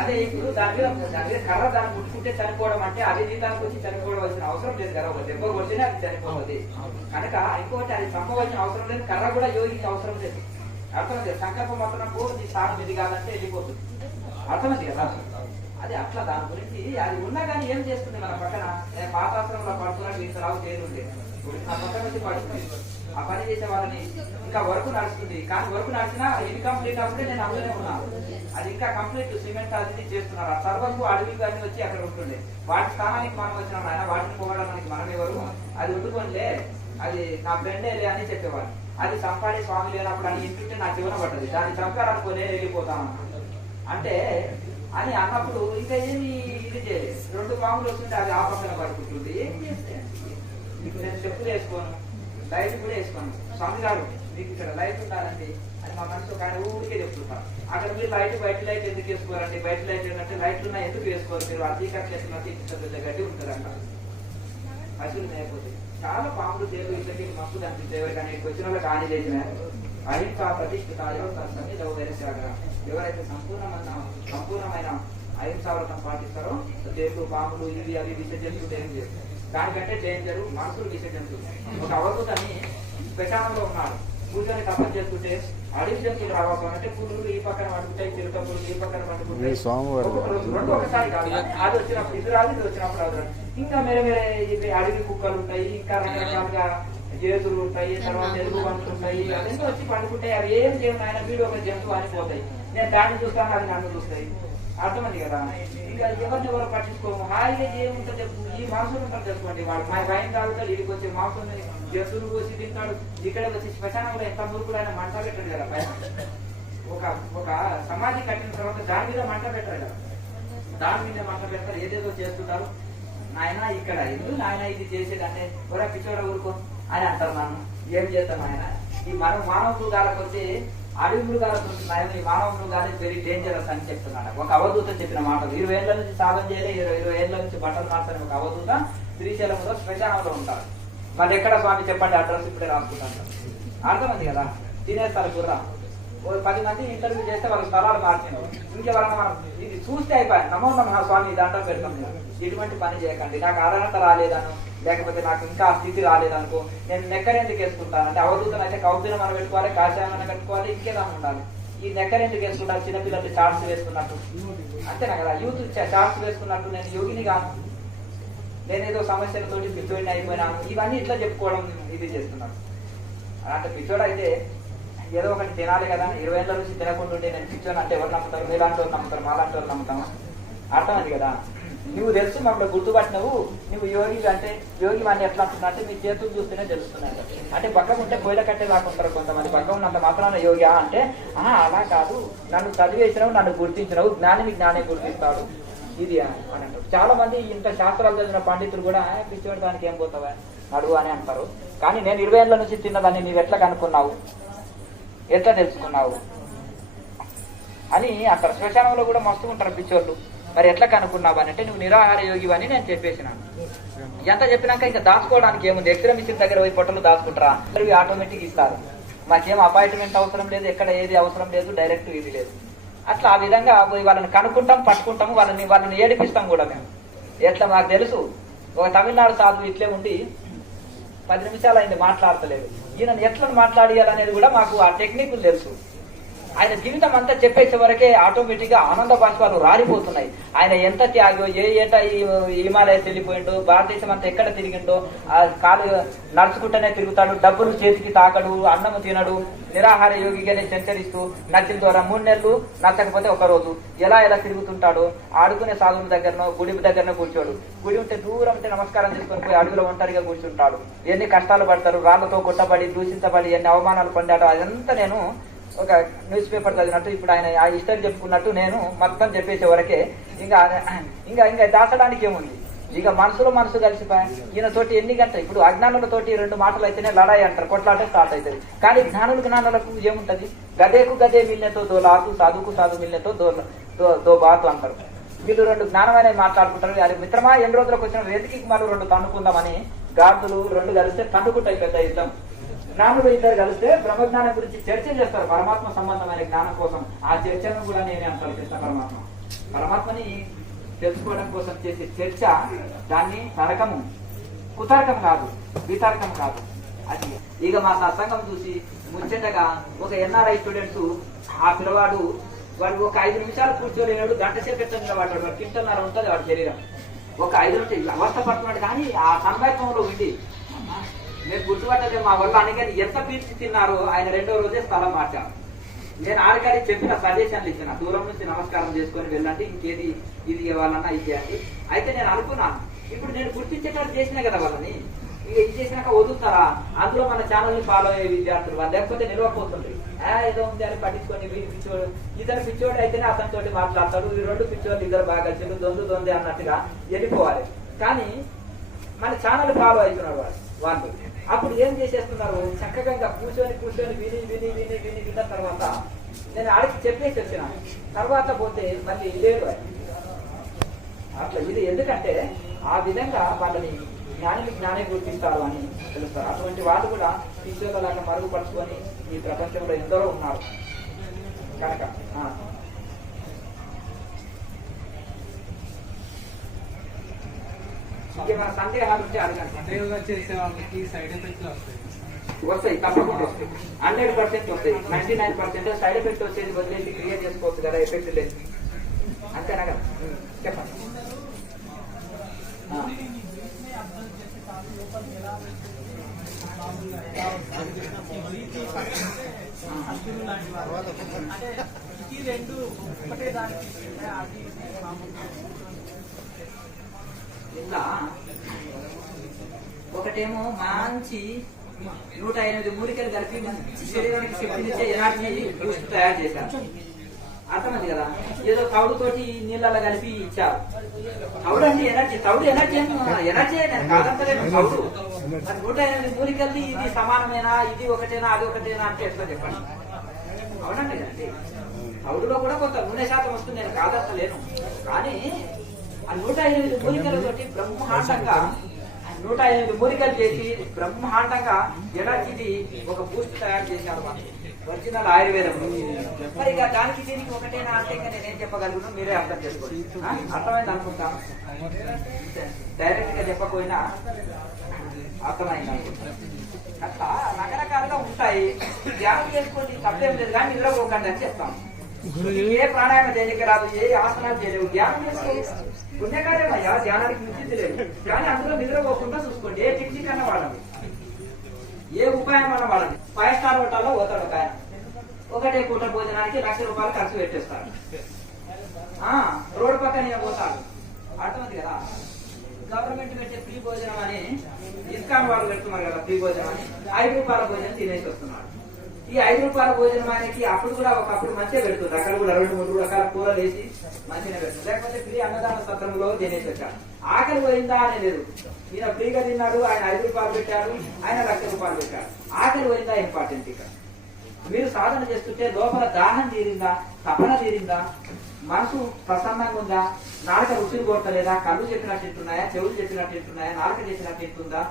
అదే ఇప్పుడు దాని మీద కర్ర దాన్ని ముట్టుకుంటే చనిపోవడం అంటే అది నీ దానికి వచ్చి చనిపోవలసిన అవసరం లేదు కదా, ఒక దెబ్బ కొట్టినా అది చనిపోతుంది. కనుక ఇంకోటి అది చంపవలసిన అవసరం లేదు, కర్ర కూడా యోగించే అవసరం లేదు. అర్థమైంది. సంకల్పం మాత్రం నీ స్థానం ఇది కాదంటే వెళ్ళిపోతుంది. అర్థమైంది కదా. అది అట్లా దాని గురించి అది ఉన్నా కానీ ఏం చేస్తుంది మన పక్కన పాతాశ్రంలో పడుతున్నట్టు ఇంతరావు చేయదు ఆ పక్కన వచ్చి పడుతుంది. ఆ పని చేసే వాళ్ళని ఇంకా వర్క్ నడుస్తుంది. కానీ వర్క్ నడిచినా ఇన్కంప్లీట్ అప్పుడే నేను అందులోనే ఉన్నాను. అది ఇంకా కంప్లీట్ సిమెంట్ అది చేస్తున్నారు. ఆ సర్వకు అడవికి అన్ని వచ్చి అక్కడ ఉంటుండే వాటి స్థానానికి మనం వచ్చినాం. ఆయన వాటిని పోవడానికి మనం ఎవరు, అది ఉండుకోనిలే, అది నా ఫ్రెండే లే అని చెప్పేవాడు. అది సంపాడి స్వామి లేనప్పుడు అని ఇంటుంటే నా జీవన పడ్డది, దాన్ని చంపాలనుకోలే వెళ్ళిపోతాను అంటే అని అన్నప్పుడు ఇంకా ఏమి ఇది చేయలేదు. 2 పాములు వస్తుంటే అది ఆ పక్కన పడుకుంటుంది. ఏం చేస్తే నేను చెప్పులు వేసుకోను, లైట్ కూడా వేసుకోను. స్వామి గారు మీకు ఇక్కడ లైట్ ఉండాలండి అని మా మనసు కానీ ఊరికే చెప్తున్నారు. అక్కడ మీరు లైట్ బయట లైట్ ఎందుకు వేసుకోవాలండి, బయట లైట్ ఏంటంటే లైట్లు ఉన్నాయి ఎందుకు వేసుకోవాలి మీరు, అతీకట్ల గడ్డి ఉంటుందంట అసలు లేకపోతే చాలా పాములు దేవుడు ఇక్కడికి మస్తు కనిపిస్తాయి. కానీ వచ్చిన వాళ్ళకి హాని చేసిన అహింస ప్రతిష్ఠిత ఎవరైతే సంపూర్ణమైన అహింసావ్రతం పాటిస్తారో దేవుడు పాములు ఇవి అవి విష జంతువులు ఏం చేస్తారు. దానికంటే డేంజరు మనుషులు విష జంతువులు. ఒక అవధూతని శ్మశానంలో ఉన్నాడు, కూర్చొని తపస్సు చేస్తుంటే అడవి జంతువులు రావాలి అంటే పులులు ఈ పక్కన పడుకుంటాయి, చిరుత పులులు ఈ పక్కన పడుకుంటాయి. 2 ఒకసారి కాదు, అది వచ్చినప్పుడు ఇది రాదు, ఇది వచ్చినప్పుడు అది రాదు. ఇంకా వేరే అడవి కుక్కలు ఉంటాయి, ఇంకా రకరకాలుగా జేతులు ఉంటాయి, తర్వాత ఎదుగు పంటలు ఉంటాయి. అదెంతో వచ్చి పండుకుంటాయి. అవి ఏం చేయను ఆయన వీడు ఒక జంతువు అనిపోతాయి. నేను దాన్ని చూస్తాను, అది నన్ను చూస్తాయి. అర్థమైంది కదా. ఇంకా ఎవరు పట్టించుకోము, హాయిగా ఏముంటుంది ఈ మాంసం ఉంటారు తెలుసుకోండి. వాడు మా భయం తాగుతాడు, ఇడికి వచ్చి మాంసం జంతువులు కోసి తింటాడు. ఇక్కడ వచ్చి శ్మశానంలో ఎంత మురుకులు ఆయన మంట పెట్టాడు కదా. పైన ఒక సమాధి కట్టిన తర్వాత దాని మీద మంట పెట్టాడు కదా, దాని మీద మంట పెడతారు, ఏదేదో చేస్తుంటారు. నాయన ఇక్కడ ఎందుకు నాయన ఇది చేసేదంటే ఒరా పిచ్చోడ ఊరుకో అని అంటారు. నన్ను ఏం చేస్తాను ఆయన. ఈ మానవ మృగాలకు వచ్చి అడవి మృగాలకు ఉంటున్నాయి, ఈ మానవ మృగాలు వెరీ డేంజరస్ అని చెప్తున్నాడు. ఒక అవధూత చెప్పిన మాటలు. 20 ఏళ్ల నుంచి సాధన చేయలే, 20 ఏళ్ల నుంచి బట్టలు మార్చని ఒక అవధూత శ్రీశైలంలో శ్మశానంలో ఉంటారు. వాళ్ళు ఎక్కడ స్వామి చెప్పండి, అడ్రస్ ఇప్పుడే రాసుకుంటారు. అర్థమైంది కదా. తినేస్తారు గుర్ర. 10 మంది ఇంటర్వ్యూ చేస్తే వాళ్ళ స్థలాలు మార్చింది. ఇంకెవరన్నా మనం ఇది చూస్తే అయిపోయాయి నమో నమ స్వామి దండం పెడతాం. ఇటువంటి పని చేయకండి. నాకు అర్హత రాలేదను, లేకపోతే నాకు ఇంకా స్థితి రాలేదనుకో నేను నెక్కర్ ఎందుకు వేసుకుంటాను అంటే అవధూతను అయితే కౌతులు మనం పెట్టుకోవాలి, కాషాయమైన కట్టుకోవాలి, ఇంకేదాన్ని ఉండాలి. ఈ నెక్కర్ ఎందుకు వేసుకుంటారు, చిన్నపిల్లలు చార్ట్స్ వేసుకున్నట్టు అంతేనా కదా. యూత్ చార్ట్స్ వేసుకున్నట్టు నేను యోగిని కాను, నేనేదో సమస్యలతోటి పిచ్చోడిని అయిపోయినాను, ఇవన్నీ ఇట్లా చెప్పుకోవడం ఇది చేస్తున్నాను. అంటే పిచ్చోడు అయితే ఏదో ఒకటి తినాలి కదా. 20 ఏళ్ల నుంచి తినకుండా ఉంటే నేను పిచ్చోని అంటే ఎవరు నమ్ముతారు, మీలాంటి వాళ్ళు నమ్ముతారు, మాలాంటి వాళ్ళు నమ్ముతామా. అర్థమైంది కదా. నువ్వు తెలుసు మమ్మల్ని గుర్తుపట్టినవు, నువ్వు యోగి అంటే యోగి వాడిని ఎట్లా అంటున్నా అంటే మీ చేతులు చూస్తేనే తెలుస్తున్నాయి. అంటే పక్కన ఉంటే కోయిల కట్టే రాకుంటారు కొంతమంది. పక్క ఉన్నంత మాత్రాన యోగి అంటే అలా కాదు, నన్ను చదివేసినావు, నన్ను గుర్తించినావు, జ్ఞానిని జ్ఞానే గుర్తిస్తాడు ఇది అని అంటారు. చాలా మంది ఇంత శాస్త్రాలు చదివిన పండితులు కూడా పిచ్చోడి దానికి ఏం పోతావా నడువు అని అంటారు. కానీ నేను 20 ఏళ్ల నుంచి తిన్నదాన్ని నీవు ఎట్లా కనుక్కున్నావు, ఎట్లా తెలుసుకున్నావు అని అంటారు. శ్మశానంలో కూడా మస్తు ఉంటారు పిచ్చోళ్ళు. మరి ఎట్లా కనుక్కున్నావు అని అంటే నువ్వు నిరాహార యోగి అని నేను చెప్పేసినాను. ఎంత చెప్పినాక ఇంకా దాచుకోవడానికి ఏముంది, ఎక్స్రే మిషన్ దగ్గర పోయి పొట్టలు దాచుకుంటారా, అవి ఆటోమేటిక్ ఇస్తారు. మాకేం అపాయింట్మెంట్ అవసరం లేదు, ఎక్కడ ఏది అవసరం లేదు, డైరెక్ట్ ఇది లేదు. అట్లా ఆ విధంగా పోయి వాళ్ళని కనుక్కుంటాం, పట్టుకుంటాము, వాళ్ళని ఏడిపిస్తాం కూడా మేము. ఎట్లా మాకు తెలుసు, ఒక తమిళనాడు సాధువు ఇట్లే ఉండి 10 నిమిషాలు అయింది మాట్లాడతలేదు, ఈయనను ఎట్లా మాట్లాడియాలనేది కూడా మాకు ఆ టెక్నిక్ తెలుసు. ఆయన జీవితం అంతా చెప్పేసే వరకే ఆటోమేటిక్ గా ఆనంద బాష్పాలు రారిపోతున్నాయి. ఆయన ఎంత త్యాగో, ఏ ఏటా ఈ హిమాలయస్ వెళ్ళిపోయిండో, భారతదేశం అంతా ఎక్కడ తిరిగిండో, ఆ కాలు నడుచుకుంటూనే తిరుగుతాడు, డబ్బులు చేతికి తాకడు, అన్నము తినడు, నిరాహార యోగిగానే సంచరిస్తూ నచ్చిన ద్వారా 3 నెలలు, నచ్చకపోతే 1 రోజు ఎలా తిరుగుతుంటాడు. ఆడుకునే సాధువుల దగ్గరనో గుడి దగ్గరనో కూర్చోడు, గుడి ఉంటే దూరం ఉంటే నమస్కారం చేసుకొని పోయి అడుగులో ఒంటరిగా కూర్చుంటాడు. ఎన్ని కష్టాలు పడతారు, రాళ్లతో కొట్టబడి దూషించబడి ఎన్ని అవమానాలు పొందాడు. అదంతా నేను ఒక న్యూస్ పేపర్ చదివినట్టు ఇప్పుడు ఆయన ఆ హిస్టరీ చెప్పుకున్నట్టు నేను మొత్తం చెప్పేసే వరకే ఇంకా దాచడానికి ఏముంది. ఇక మనసు కలిసిపోయా. ఈయనతోటి ఎన్ని గంటలు, ఇప్పుడు అజ్ఞానులతోటి 2 మాటలు అయితేనే లడాయి అంటారు, కొట్లాటే స్టార్ట్ అవుతుంది. కానీ జ్ఞానులకు ఏముంటది, గదేకు గదే మిల్నెతో దో లాతు, సాధుకు సాధు మిల్నెతో దో బాతు అంటారు. వీళ్ళు 2 జ్ఞానమైన మాట్లాడుకుంటారు. అది మిత్రమా ఎన్ని రోజులకు వచ్చిన వేదికకి మనం 2 తన్నుకుందామని గార్దులు 2 కలిస్తే తన్నుకుంటాయి పెద్ద యుద్ధం. జ్ఞానులు 2 కలిస్తే బ్రహ్మజ్ఞానం గురించి చర్చ చేస్తారు, పరమాత్మ సంబంధమైన జ్ఞానం కోసం. ఆ చర్చను కూడా నేనే అంటాను కృష్ణ పరమాత్మని తెలుసుకోవడం కోసం చేసే చర్చ, దాన్ని తరకము, కుతర్కం కాదు, వితర్కం కాదు. అది ఇక మా సత్సంగం చూసి ముచ్చటగా ఒక ఎన్ఆర్ఐ స్టూడెంట్స్, ఆ పిల్లవాడు వాడు ఒక 5 నిమిషాలు కూర్చోలేనాడు, గంట సేపు ఎట్లా వాడు 1 కింటన్నర ఉంటుంది వాడి శరీరం. ఒక 5 నిమిషాలు అవస్థ పడుతున్నాడు. కానీ ఆ సందర్భంలో ఉండి నేను గుర్తుపట్టదే మా వల్ల అందుకని ఎంత పీల్చి తిన్నారో ఆయన 2వ రోజే స్థలం మార్చాను. నేను ఆడికాడి చెప్పిన సజెషన్లు ఇచ్చిన, దూరం నుంచి నమస్కారం చేసుకొని వెళ్ళండి, ఇంకేది ఇది ఇవ్వాలన్నా ఇది చేయండి. అయితే నేను అనుకున్నాను, ఇప్పుడు నేను గుర్తించేటట్టు చేసినా కదా వాళ్ళని, ఇక ఇది చేసినాక వదులుతారా? అందులో మన ఛానల్ ని ఫాలో అయ్యే విద్యార్థులు వాళ్ళు లేకపోతే నిలవపోతుంది. ఏదో ఉంది అని పట్టించుకొని పిచ్చోడు, ఇద్దరు పిచ్చోడు అయితేనే అతనితోటి మాట్లాడతాడు, ఈ 2 పిచ్చోళ్ళు ఇద్దరు బాగా కలిసి దొంది అన్నట్టుగా వెళ్ళిపోవాలి. కానీ మన ఛానల్ ఫాలో అవుతున్నారు వాళ్ళు. అప్పుడు ఏం చేసేస్తున్నారు, చక్కగా కూర్చొని విన్న తర్వాత నేను ఆడికి చెప్పేసి వచ్చిన తర్వాత పోతే మళ్ళీ లేదు అట్లా. ఇది ఎందుకంటే ఆ విధంగా వాళ్ళని జ్ఞానే గుర్తిస్తారు అని తెలుస్తారు. అటువంటి వాళ్ళు కూడా పిచ్చోళ్ళలాగా మరుగుపరుచుకొని ఈ ప్రపంచంలో ఎందరో ఉన్నారు కనుక. ఇంకేమైనా సందేహాలు ఉంటే అడగండి. వస్తాయి, తప్పకుండా వస్తాయి, 100% వస్తాయి. 99% సైడ్ ఎఫెక్ట్ వచ్చేది వదిలేసి క్రియేట్ చేసుకోవచ్చు కదా, ఎఫెక్ట్ లేదు. అంతేనా కదా? చెప్పండి. ఇట్లా ఒకటేమో మంచి 108 మూలికలు కలిపి మంచి శరీరానికి శక్తినిచ్చే ఎనర్జీ బూస్ట్ తయారు చేశారు. అర్థమైంది కదా? ఏదో తౌడుతోటి నీళ్ళలో కలిపి ఇచ్చారు. తౌడు అండి ఎనర్జీ, తౌడు ఎనర్జీ నేను కాదంటలేను. తౌడు 108 మూలికల్ని ఇది సమానమేనా, ఇది ఒకటేనా, అది ఒకటేనా అంటే ఎట్లా చెప్పండి? అవునండి కదండి. తౌడులో కూడా కొంత నూనె శాతం వస్తుంది, నేను కాదంటలేను. కానీ ఆ 108 మూలికలతోటి బ్రహ్మాండంగా 108 మూలికలు చేసి బ్రహ్మాండంగా ఎనర్జీది ఒక బూస్ట్ తయారు చేశారు వాళ్ళు, ఒరిజినల్ ఆయుర్వేదం. మరి ఇక దానికి దీనికి ఒకటేనా అంటే ఇంకా నేనేం చెప్పగలను, మీరే అర్థం చేసుకోండి. అర్థమైంది అనుకుంటాం, డైరెక్ట్ గా చెప్పకపోయినా అర్థమైంది అనుకుంటాం. అట్లా రకరకాలుగా ఉంటాయి. ధ్యానం చేసుకోండి, తప్పేం లేదు, కానీ నిద్రపోకండి అని చెప్తాం. ఏ ప్రాణాయామం చేయక రాదు, ఏ ఆసనాలు చేయలేవు, ధ్యానం చేసుకోండి. పుణ్యకార్యం అయ్యా, ధ్యానానికి మించింది లేదు. కానీ అందులో నిద్రపోకుండా చూసుకోండి. ఏ టెక్నిక్ అన్నా వాడండి, ఏ ఉపాయం అన్నా వాడండి. 5 స్టార్ హోటల్లో పోతాడు ఒక ఆయన, ఒకటే పూట భోజనానికి ₹1,00,000 ఖర్చు పెట్టేస్తాడు. రోడ్డు పక్కన పోతాడు. అర్థమైంది కదా? గవర్నమెంట్ పెట్టే ఫ్రీ భోజనం అని ఇస్కాన్ వాళ్ళు పెడుతున్నారు కదా, ఫ్రీ భోజనం అని ₹5 భోజనం తినేసి వస్తున్నాడు. ఈ ₹5 భోజనం ఆయనకి అప్పుడు కూడా ఒకప్పుడు మంచిగా పెడుతుంది. అక్కడ కూడా 2-3 రకాల కూరలు వేసి మంచిగా పెడుతుంది. లేకపోతే ఫ్రీ అన్నదాన సత్రంలో తినేసి వచ్చాడు. ఆకలి పోయిందా అని లేదు. ఈయన ఫ్రీగా తిన్నాడు, ఆయన ₹5 పెట్టాడు, ఆయన ₹1,00,000 పెట్టాడు. ఆకలి పోయిందా ఇంపార్టెంట్. ఇక్కడ మీరు సాధన చేస్తుంటే లోపల దాహం తీరిందా, తపన తీరిందా, మనసు ప్రసన్నంగా ఉందా, నాలుక రుచిని కోరతలేదా, కళ్ళు చెప్పినట్టు తింటున్నాయా, చెవులు చెప్పినట్టు తింటున్నాయా, నాలుక చెప్పినట్టు తింటుందా,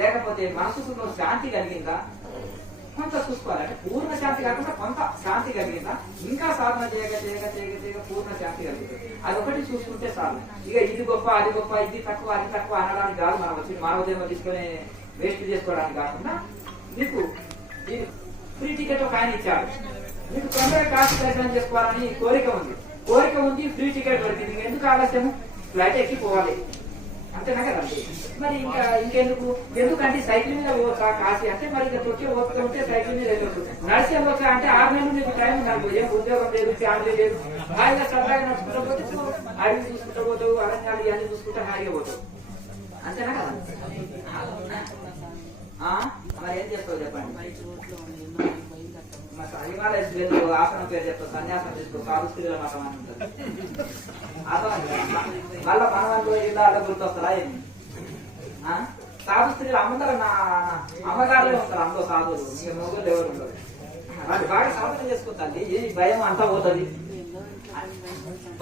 లేకపోతే మనసుకు శాంతి కలిగిందా, కొంత చూసుకోవాలి. అంటే పూర్ణ శాంతి కాకుండా కొంత శాంతి కలిగిందా, ఇంకా సాధన చేయగా చేయగా చేయగా చేయగా పూర్ణ శాంతి కలుగుతుంది. అది ఒకటి చూసుకుంటే చాలు. ఇక ఇది గొప్ప అది గొప్ప, ఇది తక్కువ అది తక్కువ అనడానికి కాదు మనం వచ్చి మానవదేమో తీసుకొని వేస్ట్ చేసుకోవడానికి కాకుండా, మీకు ఫ్రీ టికెట్ ఒక ఆయన ఇచ్చాడు, మీకు తొందరగా కాశీ దర్శనం చేసుకోవాలని కోరిక ఉంది, ఫ్రీ టికెట్ దొరికింది, ఎందుకు ఆలస్యము, ఫ్లైట్ ఎక్కి పోవాలి అంతేనా కదండి. మరి ఎందుకంటే సైకిల్ మీద పోవచ్చా కాశీ అంటే, మరి ఇక తొక్కి పోతుంటే సైకిల్ మీద వెళ్ళొచ్చు, నడిచే వచ్చా అంటే 6 నెలలు నీకు టైం నాకు ఏం ఉద్యోగం లేదు, ఫ్యామిలీ లేదు, హాయిగా సరదాగా నడుచుకుంటూ పోతే అడవి చూసుకుంటూ పోతావు, అరణ్యాలు ఇవన్నీ చూసుకుంటే హాయిగా పోతావు అంతేనా కదా. మరి ఏం చేస్తావు చెప్పండి. హిమాలయస్ లేదు, ఆసనం పేరు చెప్తావు, సన్యాసం తీసుకో, సాధు స్త్రీల మతం అని ఉంటుంది. మళ్ళా మనవాళ్ళు జిల్లాలో గుర్తొస్తారా ఏంటి. సాధు స్త్రీలు అమ్మగారులే ఉంటారు, అందులో సాధువులు, ఇంకా మొగ్గులు ఎవరు ఉండరు. వాళ్ళు బాగా సాధన చేసుకుంటాండి, ఏ భయం అంతా పోతుంది.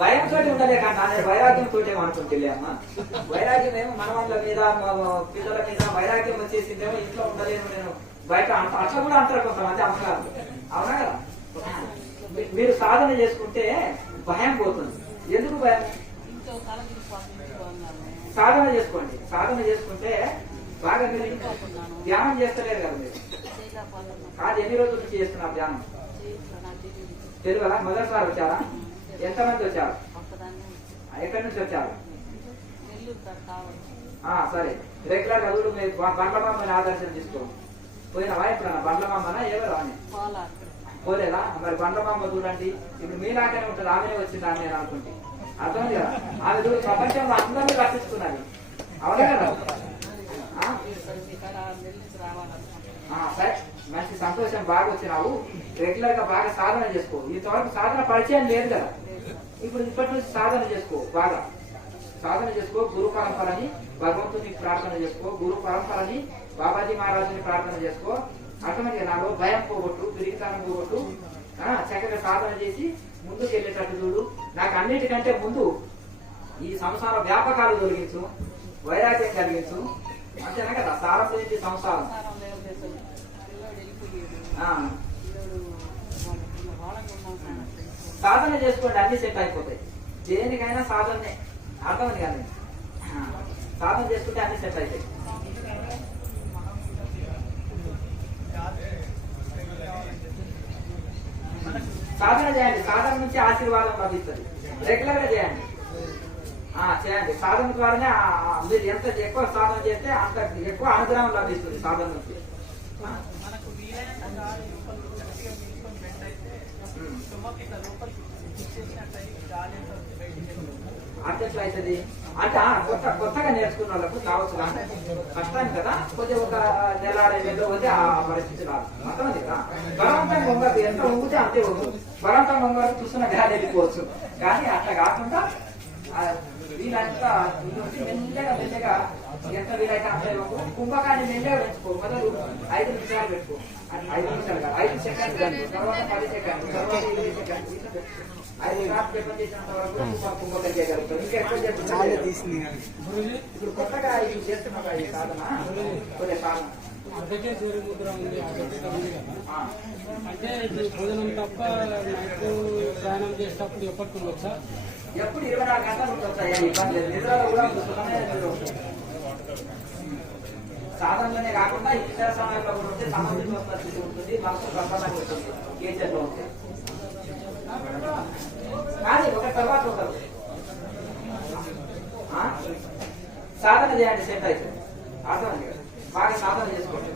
భయంతో ఉండలే కానీ వైరాగ్యంతో ఏమనుకుంటే అమ్మ, వైరాగ్యం ఏమో మనవాళ్ళ మీద పిల్లల మీద వైరాగ్యం వచ్చేసిందేమో, ఇంట్లో ఉండలేను నేను బయట అట్లా కూడా అంటారు కొంతమంది అమ్మగారు, అవునా కదా. మీరు సాధన చేసుకుంటే భయం పోతుంది. ఎందుకు భయం? సాధన చేసుకోండి, సాధన చేసుకుంటే బాగా మీరు ధ్యానం చేస్తలేరు కదా మీరు. కాదు, ఎన్ని రోజుల నుంచి చేస్తున్నారు ధ్యానం? తెలుగులా మొదటిసారి వచ్చారా? ఎంతమంది వచ్చారు? ఎక్కడి నుంచి వచ్చారు? సరే, రెగ్యులర్ చదువులు మీరు బండ్లమామని ఆదర్శనం తీసుకోండి. పోయినావా ఎప్పుడన్నా బండ్లమామనా ఎవరు అని పోలేదా? మరి బండ్లమామ చూడండి, ఇప్పుడు మీలాగానే ఉంటుంది, ఆమెనే వచ్చింది అని నేను అనుకుంటే అర్థమైంది కదా. ఆమె చూడు ప్రపంచంలో అందరినీ రక్షిస్తున్నది, అవునా కదా. సరే, మంచి సంతోషం, బాగా వచ్చినావు. రెగ్యులర్ గా బాగా సాధన చేసుకో. ఇంతవరకు సాధన పరిచయం లేదు కదా, ఇప్పుడు ఇప్పటి నుంచి సాధన చేసుకో, బాగా సాధన చేసుకో. గురు పరంపరని భగవంతుని ప్రార్థన చేసుకో, గురు పరంపరని బాబాజీ మహారాజుని ప్రార్థన చేసుకో. అర్థమైంది, నాలో భయం పోగొట్టు, తిరిగితానం పోగొట్టు, చక్కగా సాధన చేసి ముందుకు వెళ్ళేటట్టు చూడు. నాకు అన్నిటికంటే ముందు ఈ సంసార వ్యాపకాలు తొలగించు, వైరాగ్యం కలిగించు, అంతేనా కదా. సారం గురించి సంసారం సాధన చేసుకోండి, అన్ని సెట్ అయిపోతాయి. దేనికైనా సాధనే, అర్థమని కానీ సాధన చేసుకుంటే అన్ని సెట్ అవుతాయి. సాధన చేయండి, సాధన నుంచి ఆశీర్వాదం లభిస్తుంది. రెగ్యులర్ గా చేయండి, చేయండి. సాధన ద్వారానే మీరు ఎంత ఎక్కువ సాధన చేస్తే అంత ఎక్కువ అనుగ్రహం లభిస్తుంది సాధన నుంచి. అట్లా అవుతుంది అంటే కొత్తగా నేర్చుకున్న వాళ్ళకు కావచ్చు, కానీ కష్టాన్ని కదా కొద్దిగా ఒక నెల 2 నెలలు పోతే ఆ పరిస్థితి రాదు. అర్థమైంది కదా. బలవంతంగా వంగదు, ఎంత వంగితే అంతే వంగదు. బలవంతంగా వంగకు చూస్తున్న గాలి వెళ్ళిపోవచ్చు, కానీ అట్లా కాకుండా వీళ్ళంతా మెల్లగా మెల్లగా ఎంత వీలైతే అంత కుంభకాన్ని మెల్లగా పెంచుకో. మొదలు 5 నిమిషాలు పెట్టుకో, 5 నిమిషాలు కాదు 5 సెకండ్లు కంటు, తర్వాత 10 సెకండ్లు, తర్వాత 20 సెకండ్లు, 5 రాత్రి జపం చేసినంత వరకు కుంభకం చేయగలుగుతారు. ఇంకా ఎక్కువ చేస్తుంది. ఇప్పుడు కొత్తగా ఇది చేస్తున్నా ఈ సాధన, కొద్దిగా సాధన అంటే ఇప్పుడు భోజనం తప్ప ప్రయాణం చేసేటప్పుడు ఎప్పటికి వచ్చా? ఎప్పుడు 24 గంటలు వస్తాయి, ఇబ్బంది లేదు. నిద్రలో కూడా సాధనలోనే కాకుండా ఇతర సమయంలో కూడా ఉంటే సంబంధిత పరిస్థితి ఉంటుంది, మనసు ప్రసన్నంగా ఉంటుంది. కేచర్లో ఉంటే కానీ ఒక తర్వాత ఉండదు. సాధన చేయండి, సెట్ అవుతుంది. అర్థమైంది కదా, బాగా సాధన చేసుకోండి.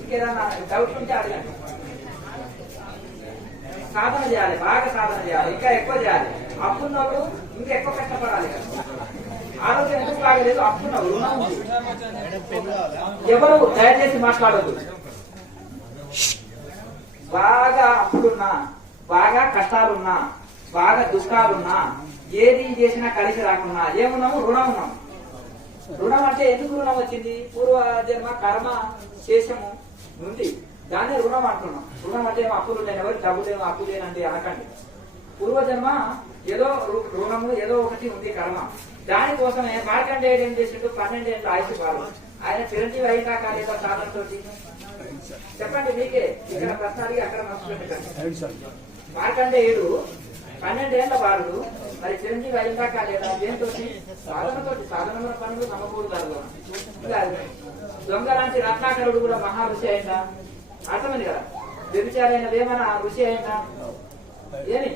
ఇంకేదన్నా డౌట్ ఉంటే అడగండి. సాధన చేయాలి, బాగా సాధన చేయాలి, ఇంకా ఎక్కువ చేయాలి. అప్పున్నప్పుడు ఇంకా ఎక్కువ కష్టపడాలి. ఆరోగ్యం ఎందుకు బాగలేదు, అప్పున్నప్పుడు ఎవరు దయచేసి మాట్లాడదు. బాగా అప్పులున్నా, బాగా కష్టాలున్నా, బాగా దుఃఖాలున్నా, ఏది చేసినా కలిసి రాకున్నా ఏమున్నాము, రుణం ఉన్నాము. రుణం అంటే ఎందుకు రుణం వచ్చింది? పూర్వ జన్మ కర్మ శేషము నుండి దాన్నే రుణం అంటున్నాం. రుణం అంటే ఏమో అప్పులు లేని ఎవరు, డబ్బు లేని అప్పు లేనంటే అనకండి. పూర్వజన్మ ఏదో రుణము ఏదో ఒకటి ఉంది కర్మ. దానికోసమే మార్కండేయుడు ఏం చేసిండు, 12 ఏళ్ళు ఆయుష్ కాదు. ఆయన చిరంజీవి అయినా కాలేదా సాధనతో? చెప్పండి మీకే. ఇక్కడ ప్రశ్న అడిగి అక్కడ మనసు పెట్టండి. మార్కండేయుడు 12 ఏళ్ల బాలుడు, మరి చిరంజీవి అయినా కాలేదా? దేంతో? సాధనతో. సాధనమైన పనులు సమకూరుతారు. దొంగ లాంటి రత్నాకరుడు కూడా మహా ఋషి అయిందా? అర్థమైంది కదా. వ్యభిచారైన వేమన ఋషి అయిందా? ఏమి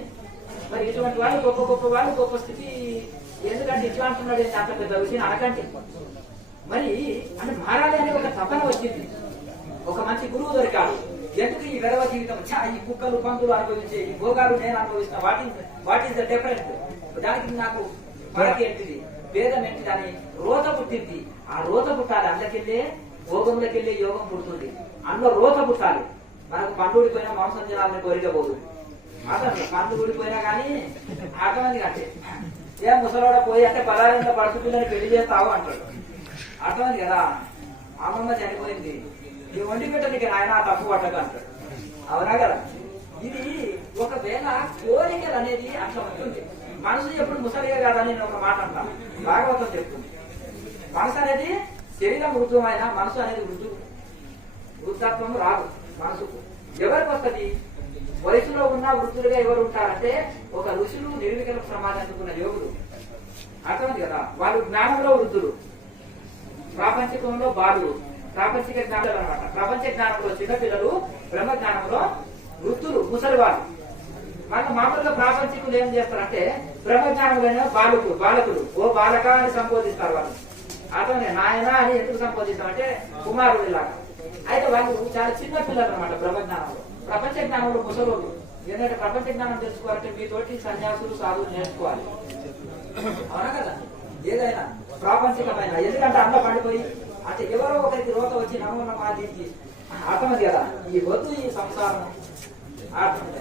మరి ఇటువంటి వాళ్ళు గొప్ప గొప్ప వాళ్ళు గొప్ప స్థితి ఎందుకంటే ఇట్లా అంటున్నాడు అంత పెద్ద ఋషిని అనకండి. మరి అంటే మారాలి అనే ఒక తపన వచ్చింది. ఒక మంచి గురువు దొరికాడు. ఎందుకు ఈ వెధవ జీవితం, ఈ కుక్కలు పంతులు అనుభవించే ఈ భోగాలు నేను అనుభవిస్తున్నా, వాట్ ఈస్ ద డిఫరెన్స్? దానికి నాకు మనకి ఏంటిది, భేదం ఏంటిది అని రోత పుట్టింది. ఆ రోత పుట్టాలి. అందుకెళ్ళే భోగంలోకి వెళ్ళే యోగం పుడుతుంది. అందులో రోత పుట్టాలి. మనకు పండు ఊడిపోయినా మాంసం తినాలని కోరిక పోదు. అసలు పండు ఊడిపోయినా కానీ అర్థమైంది అంటే ఏ ముసలోడ పోయి అంటే 16 పడుచు పిల్లని పెళ్లి చేస్తావు అంటాడు. అర్థమైంది కదా. అమ్మమ్మ చనిపోయింది, ఈ వండి పెట్టడానికి ఆయన తప్పు పట్టక అంటాడు. అవునా కదా. ఇది ఒకవేళ కోరికలు అనేది అట్లా ఉంటుంది. మనసు ఎప్పుడు ముసలిగా కాదని నేను ఒక మాట అంటాను. భాగవతం చెప్తుంది. మనసు అనేది శరీరం వృద్ధమైన, మనసు అనేది వృద్ధత్వం రాదు మనసుకు. ఎవరికి వస్తుంది? వయసులో ఉన్న వృద్ధులుగా ఎవరు ఉంటారంటే ఒక ఋషులు, నిర్వికల్ప సమాజం అందుకున్న యోగులు. అర్థమైంది కదా. వాళ్ళు జ్ఞానంలో వృద్ధులు, ప్రాపంచికంలో బాలులు. ప్రాపంచిక జ్ఞానాలు అనమాట. ప్రపంచ జ్ఞానంలో చిన్నపిల్లలు, బ్రహ్మ జ్ఞానంలో వృద్ధులు, ముసలి వాళ్ళు. మన మామూలుగా ప్రాపంచికులు ఏం చేస్తారంటే బ్రహ్మ జ్ఞానంలోనే బాలకులు ఓ బాలక అని సంబోధిస్తారు వాళ్ళు. అతనే నాయన అని ఎందుకు సంబోధిస్తారంటే కుమారుడు లాగా. అయితే వాళ్ళు చాలా చిన్న పిల్లలు అనమాట బ్రహ్మజ్ఞానంలో. ప్రపంచ జ్ఞానంలో ముసలోళ్ళు. ఎందుకంటే ప్రపంచ జ్ఞానం తెలుసుకోవాలంటే మీతోటి సన్యాసులు, సాధువులు నేర్చుకోవాలి. అవునా కదా. ఏదైనా ప్రాపంచికమైన, ఎందుకంటే అంత పండిపోయి అంటే ఎవరో ఒకరికి రోత వచ్చి నమ్మకం మా దీనికి అర్థమైంది కదా. ఈ వద్దు ఈ సంసారం అర్థమైంది.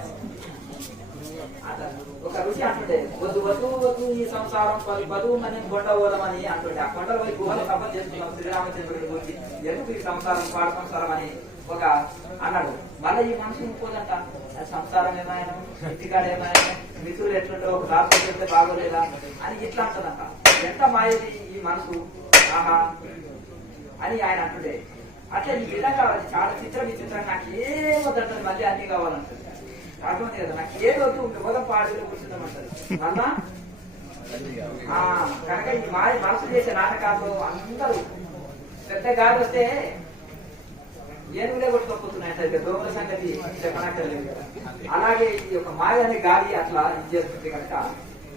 ఒక ఋషి అంటుండే వద్దు వద్దు వద్దు ఈ సంసారం బదువు మనం కొండ పోదామని అంటుండే. ఆ కొండల పోయి గుహలు తప్ప చేసుకున్నాం శ్రీరామచంద్రుడి గురించి. ఎందుకు ఈ సంసారం పాడ సంసారం అని ఒక అన్నాడు. మళ్ళీ ఈ మనిషి పోదంట. సంసారం ఏమైనా, ఇంటికాడ ఏమైనా, మిత్రులు ఎట్లుంటో ఒక దాసు చెప్తే బాగోలేదా అని ఇట్లా అంటుందంట. ఎంత మాయది ఈ మనసు, ఆహా అని ఆయన అంటుండే. అట్లా ఈ విధంగా చాలా విచిత్రంగా నాకు ఏమొద్దంటుంది, మళ్ళీ అన్ని కావాలంటుంది. అర్థమైంది కదా. నాకు ఏది వద్దు గోదం పాడులో కూర్చుందామంటారు అన్నా. కనుక ఈ మనసు చేసే నాటకాల్లో అందరూ పెద్ద గాలి వస్తే ఏనుగులే కొట్టుకోపోతున్నాయంట. దోమల సంగతి చెప్పనక్కర్లేదు కదా. అలాగే ఈ యొక్క మాయ అనే గాలి అట్లా ఇది చేస్తుంది. కనుక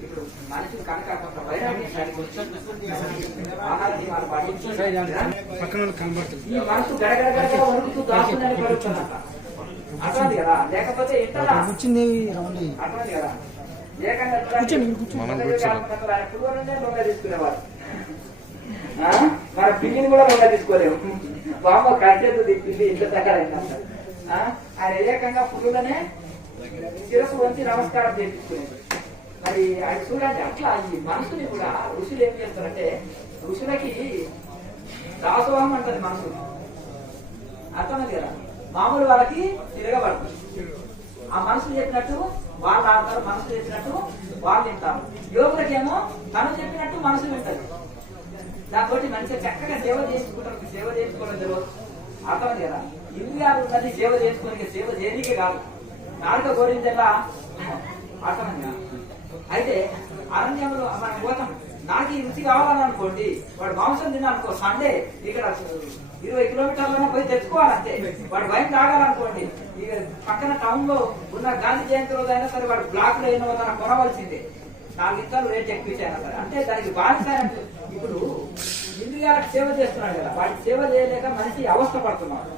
ఇప్పుడు మనిషి కనుక కొంత వైరాగ్యం ఈ మనసు గడగడగడ వణుకుతూ దాస్తుందని పడుతుందంట. అర్థమైంది కదా. లేకపోతే అర్థమైంది కదా. లేకుండా లొంగ తీసుకునేవారు. మన పిల్లిని కూడా లొంగ తీసుకోలేము. బాబా కట్టేది పిల్లి ఇంత దగ్గర ఆయన ఏకంగా పురుగులనే శిరస్సు వంచి నమస్కారం చేయించుకునేది. మరి ఆయన చూడండి అట్లా ఈ మనసుని కూడా ఋషులు ఏం చేస్తారంటే ఋషులకి దాసోహం అంటది మనసు. అర్థమైంది కదా. మామూలు వాళ్ళకి తిరగబడుతుంది. ఆ మనసు చెప్పినట్టు వాళ్ళు ఆడతారు, మనసు చెప్పినట్టు వాళ్ళు వింటారు. యోగులకేమో తను చెప్పినట్టు మనసు వింటది. దాంతో మంచిగా చక్కగా సేవ చేసుకుంటారు. సేవ చేసుకోవడం తెలియదు. అర్థమైంది కదా. ఇంద్రియాలు ఉన్నది సేవ చేసుకోనికి, సేవ చేయనికే కాదు. నాలుక గోరిందెల్లా అర్థమైంది కదా. అయితే అరణ్యంలో మనం పోతాం. నాకు ఈ రుచి కావాలని అనుకోండి, వాడు మాంసం తిన్నానుకో సండే ఇక్కడ 20 కిలోమీటర్లనే పోయి తెచ్చుకోవాలంటే. వాడు వైన్ తాగాలనుకోండి, ఇక పక్కన టౌన్ లో ఉన్న గాంధీ జయంతి రోజు అయినా సరే వాడు బ్లాక్ లో అయినా తన కొనవలసిందే. 4 ఇంతలు రేట్ ఎక్కువైనా సరే. అంటే దానికి బానిస. ఇప్పుడు ఇంద్రియాలకు సేవ చేస్తున్నాడు కదా, వాడికి సేవ చేయలేక మనిషి అవస్థ పడుతున్నాడు.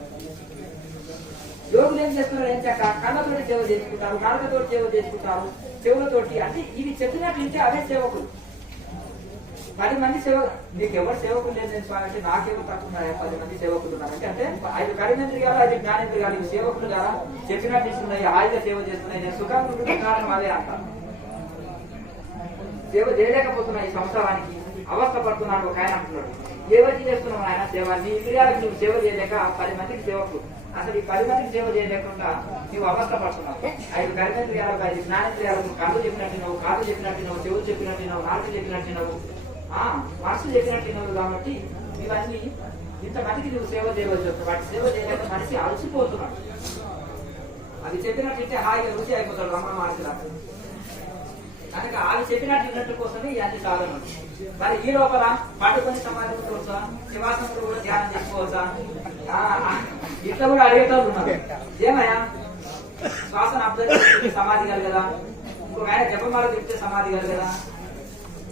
యోగులు ఏం చేస్తున్నారు? ఏం చెక్క కళ్ళతోటి సేవ చేసుకుంటారు, నాలుకతోటి సేవ చేసుకుంటారు, చెవులతోటి. అంటే ఇవి చెప్పినట్లయితే అవే సేవకులు. 10 మంది సేవ, నీకు ఎవరు సేవకులు లేదు అంటే నాకెవరు తక్కువ 10 మంది సేవకులు ఉన్నారంటే అంటే 5 కర్మేంద్రియాలు 5 జ్ఞానేంద్రియాలు ఇవి సేవకులు కదా. చెప్పినట్టు ఇస్తున్నాయి, హాయిగా సేవ చేస్తున్నాయి. నేను సుఖంగా కారణం అదే అంటాను. సేవ చేయలేకపోతున్నాయి, సంసారానికి అవస్థ పడుతున్నాడు. ఒక ఆయన అంటున్నాడు, సేవ చేస్తున్నావు ఆయన సేవ, నీ ఇంద్రియాలకు నువ్వు సేవ చేయలేక 10 మందికి సేవకులు. అసలు ఈ 10 మందికి సేవ చేయలేకుండా నువ్వు అవస్థ పడుతున్నావు. 5 కర్మేంద్రియాలకు 5 జ్ఞానేంద్రియాలకు కళ్ళు చెప్పినట్టు నువ్వు, కాళ్ళు చెప్పినట్టు నువ్వు, చెవులు చెప్పినట్టు నువ్వు, నాలుగు చెప్పినట్టు నువ్వు, మనసు చెప్పినట్టు నువ్వు. కాబట్టి ఇవన్నీ ఇంతమందికి నువ్వు సేవ చేయవచ్చు. వాటి సేవ చేయలేక మనిషి అలసిపోతున్నాడు. అది చెప్పినట్టు హాయిగా రుచి అయిపోతాడు రమణ మహర్షిలా. కనుక అవి చెప్పినట్టు విన్నట్టు కోసమే ఇవన్నీ సాధనలు. మరి ఈ లోపల పట్టుకొని సమాధి ఉంచవచ్చా, శివాసనలు కూడా ధ్యానం చేసుకోవచ్చా, ఇట్లా కూడా అడిగేటోళ్ళు ఉన్నారు. ఏమయ్యా శ్వాసను అబ్జర్వ్ సమాధి కలగదా, ఇంకొక ఆయన జపమాల తిప్పితే సమాధి కలగదా,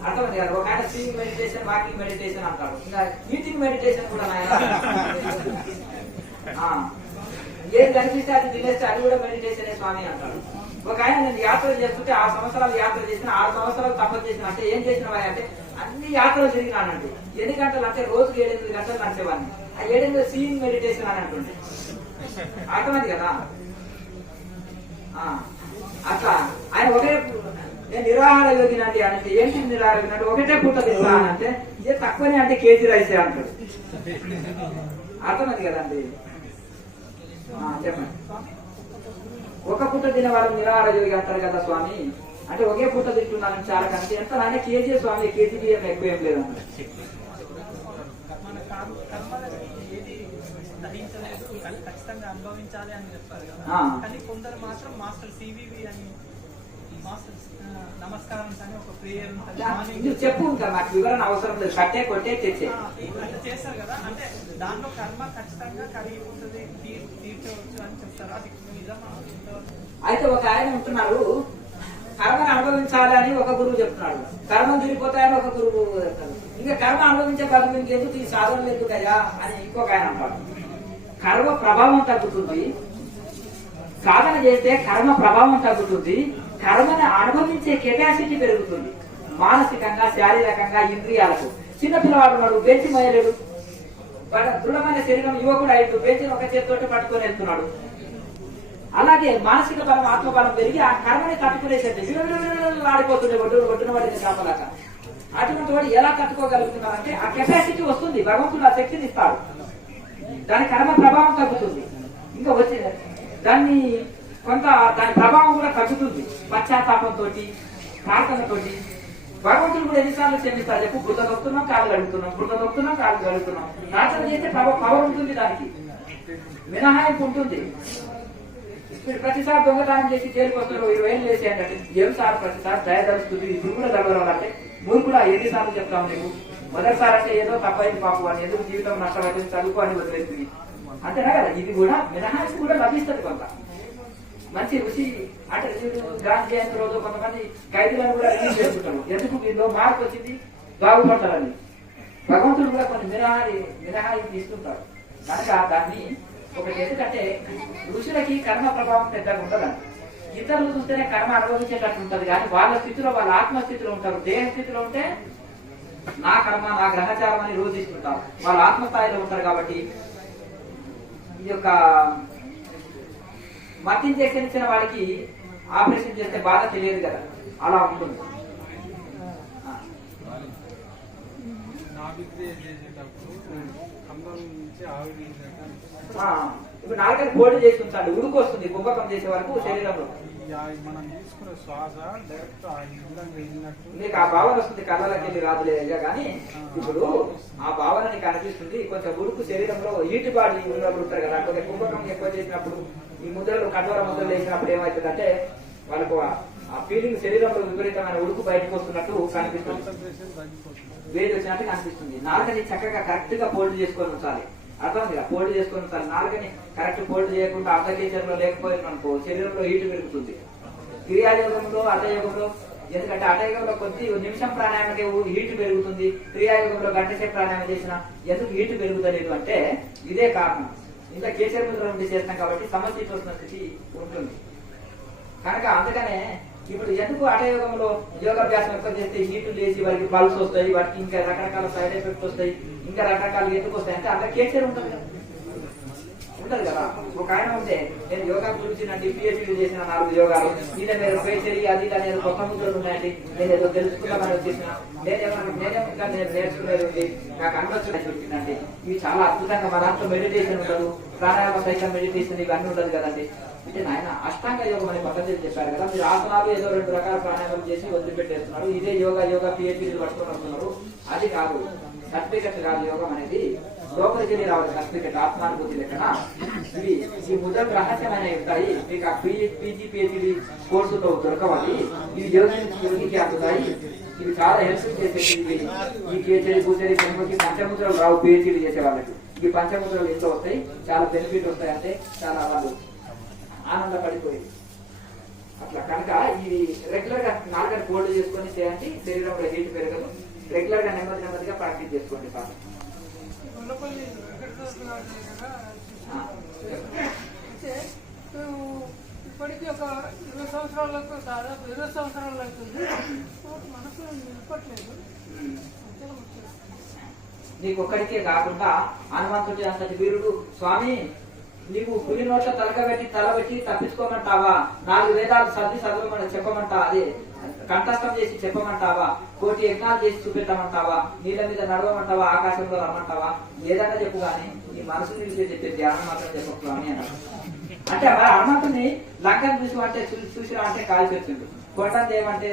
అర్థమైంది కదా. ఒక ఆయన స్వింగ్ మెడిటేషన్, వాకింగ్ మెడిటేషన్ అంటాడు, ఇంకా ఈటింగ్ మెడిటేషన్ కూడా ఏది కనిపిస్తే అది తినేస్తే అది కూడా మెడిటేషన్ స్వామి అంటాడు. ఒక ఆయన నేను యాత్రలు చేస్తుంటే 6 సంవత్సరాలు యాత్ర చేసిన, 6 సంవత్సరాలు తపస్సు చేసిన. అంటే ఏం చేసినవా అంటే అన్ని యాత్రలు తిరిగినానండి. ఎన్ని గంటలు అంటే రోజుకి 7-8 గంటలు నడిచేవాడిని. ఆ 7-8 సీయింగ్ మెడిటేషన్ అని అంటుండే. అర్థమైంది కదా. అట్లా ఆయన ఒకే నేను నిరాహార యోగినండి అంటే ఏంటి నిరాహార యోగి అంటే ఒకటే పూట తింటా అంటే ఇదే తక్కువనే అంటే కేజీ రైసే అంటాడు. అర్థమైంది కదండి. చెప్పండి. ఒక పూట తినే వాళ్ళు నిరాహార యోగి అంటారు కదా స్వామి. అంటే ఒకే పూట తింటున్నాను చాలా కంటే ఎంత నానే కేజీ స్వామి, కేజీ బియ్యం ఎక్కువ ఏం లేదు అన్నాడు. ఖచ్చితంగా అనుభవించాలి అని చెప్తారు కదా. కానీ కొందరు మాత్రం మాస్టర్ సివివి అని మాస్టర్ నమస్కారం అని ఒక ప్రేయర్ ఉంటుంది. చెప్పు ఇంకా మాకు వివరణ అవసరం లేదు. కట్టే కొట్టే తెచ్చే అట్లా చేస్తారు కదా. అంటే దాంట్లో కర్మ ఖచ్చితంగా కలిగి ఉంటుంది, తీర్చవచ్చు అని చెప్తారు. అది నిజమా? అయితే ఒక ఆయన ఉంటున్నారు, కర్మను అనుభవించాలి అని ఒక గురువు చెప్తున్నాడు, కర్మను తిరిగిపోతాయని ఒక గురువు చెప్తాడు. ఇంకా కర్మ అనుభవించే బలం ఇంకెందుకు, ఈ సాధన లేదు కదా అని ఇంకొక ఆయన అంటాడు. కర్మ ప్రభావం తగ్గుతుంది, సాధన చేస్తే కర్మ ప్రభావం తగ్గుతుంది, కర్మను అనుభవించే కెపాసిటీ పెరుగుతుంది మానసికంగా, శారీరకంగా, ఇంద్రియాలకు. చిన్నపిల్లవాడు ఉన్నాడు, బెంచి మోయలేడు, దృఢమైన శరీరం యువకుడు అయ్యాడు, బెంచిని ఒక చేతితోటి పట్టుకొని వెళ్తున్నాడు. అలాగే మానసిక బలం, ఆత్మబలం పెరిగి ఆ కర్మని తట్టుకునేసేది ఆడిపోతుండే ఒడ్డున పడిన కాపలాక. అటువంటి వాడు ఎలా తట్టుకోగలుగుతున్నారంటే ఆ కెపాసిటీ వస్తుంది, భగవంతుడు ఆ శక్తిని ఇస్తాడు, దాని కర్మ ప్రభావం తగ్గుతుంది. ఇంకా వచ్చే దాని ప్రభావం కూడా తగ్గుతుంది. పశ్చాత్తాపంతో, ప్రార్థనతోటి భగవంతుడు కూడా ఎన్నిసార్లు క్షమిస్తారు చెప్పు. బుద్ధ దొక్కుతున్నాం, కాళ్ళు కడుగుతున్నాం, బుద్ధ దొక్కుతున్నాం, కాళ్ళు కడుగుతున్నాం. ప్రార్థన చేస్తే పవర్ ఉంటుంది, దానికి మినహాయింపు ఉంటుంది. ఇప్పుడు ప్రతిసారి దొంగతనం చేసి జైలుకి వస్తారు, 20 ఏళ్ళు వేసి అంటే ఏం సార్ ప్రతిసారి దయదలుస్తుంది, ఇప్పుడు కూడా దొంగతనం అంటే మూర్ఖుడా ఎన్నిసార్లు చెప్తాం నీకు. మొదటిసారి అంటే ఏదో తప్పైంది పాపం అని, ఎందుకు జీవితం నష్టమైంది, చదువుకో అని వదిలేస్తుంది అంతేనా కదా. ఇది కూడా మినహాయింపు కూడా లభిస్తుంది కొంత మంచి రుచి. అంటే గాంధీ జయంతి రోజు కొంతమంది ఖైదీలను కూడా రిలీజ్ చేసుకుంటారు, ఎందుకు దీనిలో మార్పు వచ్చింది, బాగుపడతారని. భగవంతుడు కూడా కొన్ని మినహాయింపు తీసుకుంటారు. కనుక దాన్ని ఒకటి ఎందుకంటే ఋషులకి కర్మ ప్రభావం పెద్దగా ఉండదండి. ఇతరులు చూస్తేనే కర్మ అనుభవించేటట్టు ఉంటది, కానీ వాళ్ళ స్థితిలో, వాళ్ళ ఆత్మస్థితిలో ఉంటారు. దేహ స్థితిలో ఉంటే నా కర్మ, నా గ్రహచారం అని రోజు తీసుకుంటారు. వాళ్ళ ఆత్మస్థాయిలో ఉంటారు. కాబట్టి ఈ యొక్క మద్యం చేసిన వాడికి ఆపరేషన్ చేస్తే బాధ తెలియదు కదా, అలా ఉంటుంది. ఇప్పుడు నాలుగైదు కోల్డ్ చేసి ఉంచాలి, ఉడుకు వస్తుంది కుంభకం చేసే వరకు శరీరంలో. మనం తీసుకునే శ్వాస డైరెక్ట్ నీకు ఆ భావన వస్తుంది, కళ్ళకి వెళ్ళి రాదులేదయ్యా. కానీ ఇప్పుడు ఆ భావన నీకు అనిపిస్తుంది. కొంచెం ఉడుకు శరీరంలో హీట్ బాడీ ఉన్నప్పుడు ఉంటారు కదా, కొంచెం కుంభకం ఎక్కువ చేసినప్పుడు, ఈ ముద్రలు కఠోర ముద్రలు వేసినప్పుడు ఏమవుతుంది అంటే వాళ్ళకు ఆ ఫీలింగ్ శరీరంలో విపరీతమైన ఉడుకు బయటకు వస్తున్నట్టు కనిపిస్తుంది, వేడి వచ్చినట్టు కనిపిస్తుంది. నాలుగని చక్కగా కరెక్ట్ గా ఫోల్డ్ చేసుకొని ఉంచాలి. అర్థం కదా, ఫోల్డ్ చేసుకొని ఉంచాలి. నాలుగని కరెక్ట్ ఫోల్డ్ చేయకుండా అర్ధకేచర్లో లేకపోయింది అనుకో శరీరంలో హీట్ పెరుగుతుంది. క్రియాయోగంలో, అర్ధయోగంలో, ఎందుకంటే అర్ధయోగంలో కొద్ది నిమిషం ప్రాణాయామకి హీట్ పెరుగుతుంది, క్రియాయోగంలో గంట సేపు ప్రాణాయామం చేసిన ఎందుకు హీట్ పెరుగుతలేదు అంటే ఇదే కారణం. ఇంకా కేచర ముద్ర నుండి చేస్తాం కాబట్టి సమశీతోష్ణ స్థితి ఉంటుంది. కనుక అందుకనే ఇప్పుడు ఎందుకు అటయోగంలో యోగాభ్యాసం ఎక్కువ చేస్తే హీట్ లేచి వారికి పల్స్ వస్తాయి, వాటికి ఇంకా రకరకాల సైడ్ ఎఫెక్ట్స్ వస్తాయి, ఇంకా రకరకాలు ఎందుకు వస్తాయి అంటే అట్లా కేచర్ ఉంటుంది కదా. ఉండదు కదా. ఒక ఆయన ఉంటే నేను యోగా గురించి పిహెచ్డీ చేసిన 4 యోగాలు ఈయన మీరు పేచరి అది నేను కొత్త ముద్రలు ఉన్నాయండి, నేను ఏదో తెలుసుకుందామని వచ్చేసిన నేను నేర్చుకునేది ఉంది, నాకు అనిపించడం చెప్పిందండి. ఇవి చాలా అద్భుతంగా మా దాంట్లో మెడిటేషన్ ఉండదు, ప్రాణాయామ సైతం మెడిటేషన్ ఇవన్నీ ఉండదు కదండి. అంటే నాయన అష్టాంగ యోగం అని పద్ధతి చెప్పారు కదా, మీరు ఆసనాలు ఏదో 2 రకాల ప్రాణాయామం చేసి వదిలిపెట్టేస్తున్నారు, ఇదే యోగా పిహెచ్డీలు పట్టుకొని వస్తున్నారు. అది కాదు, సర్టిఫికెట్ కాదు యోగం అనేది, లోపలికి వెళ్ళి రావాలి సర్టిఫికెట్, ఆత్మానుభూతి లెక్కన. ఇవి ఈ ముద్రకు రహస్యమైన ఉంటాయి, మీకు ఆ పీజీ పిహెచ్డీ కోర్సులో దొరకవాలి. ఇవి యోగికి అందుతాయి, ఇవి చాలా హెల్ప్ చేసేది. ఈ పిహెచ్డీ కూర్చొని పంచముద్రలు రావు పిహెచ్డీ చేసే వాళ్ళకి, ఈ పంచముద్రలు ఎంతో వస్తాయి, చాలా బెనిఫిట్ వస్తాయి, అంటే చాలా వాళ్ళు ఆనందపడిపోయింది. అట్లా కనుక ఇది రెగ్యులర్ గా 4 గంటలు కోల్డ్ చేసుకొని చేయండి, శరీరంలో హీట్ పెరగదు. రెగ్యులర్ గా నెమ్మదిగా ప్రాక్టీస్ చేసుకోండి సార్. ఇప్పటికీ ఒక 20 సంవత్సరాలకు దాదాపు 20 సంవత్సరాలు అవుతుంది, మనసు నిలపట్లేదు. నీకు ఒక్కడికే కాకుండా హనుమంతుడి అంతటి వీరుడు స్వామి, నీవు పులి నోట్ల తలకబెట్టి తలబెట్టి తప్పించుకోమంటావా, 4 వేదాలు చదవమని చెప్పమంటా, అదే కంఠస్థం చేసి చెప్పమంటావా, 1 కోటి యజ్ఞాలు చేసి చూపెట్టమంటావా, నీళ్ళ మీద నడవమంటావా, ఆకాశంలో రమ్మంటావా, ఏదైనా చెప్పు కానీ నీ మనసు నిలిపే చెప్పే ధ్యానం మాత్రం చెప్పు అని అన్నారు. అంటే మరి హనుమంతుని లంకను చూసిరా అంటే కాల్చి వచ్చిండు, కొండను చేయమంటే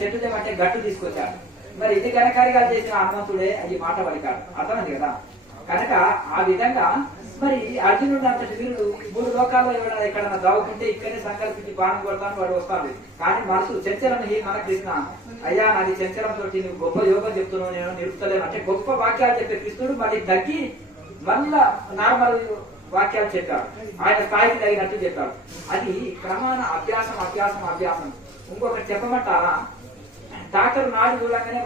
చెట్టు చేయమంటే గట్టు తీసుకొచ్చాడు. మరి ఇది ఘనకార్యాలు చేసిన హనుమంతుడే ఈ మాట పలికాడు, అర్థమైంది కదా. కనుక ఆ విధంగా మరి అర్జునుడు అంతటి వీరుడు 3 లోకాల్లో ఎవరైనా ఎక్కడన్నా దావుకుంటే ఇక్కడనే సంకల్పించి బాణం కొడతాను వాడు వస్తాడు. కానీ మనసు చంచలం మన కృష్ణ, అయ్యా నాది చంచలంతో నువ్వు గొప్ప యోగం చెప్తున్నావు, నేను నిలుపుతలేను అంటే గొప్ప వాక్యాలు చెప్పే కృష్ణుడు మళ్ళీ తగ్గి మళ్ళా నార్మల్ వాక్యాలు చెప్పాడు, ఆయన స్థాయికి తగినట్టు చెప్పాడు. అది క్రమాన అభ్యాసం. ఇంకొకటి చెప్పమంటారా, డాక్టర్ నాడు చూడగానే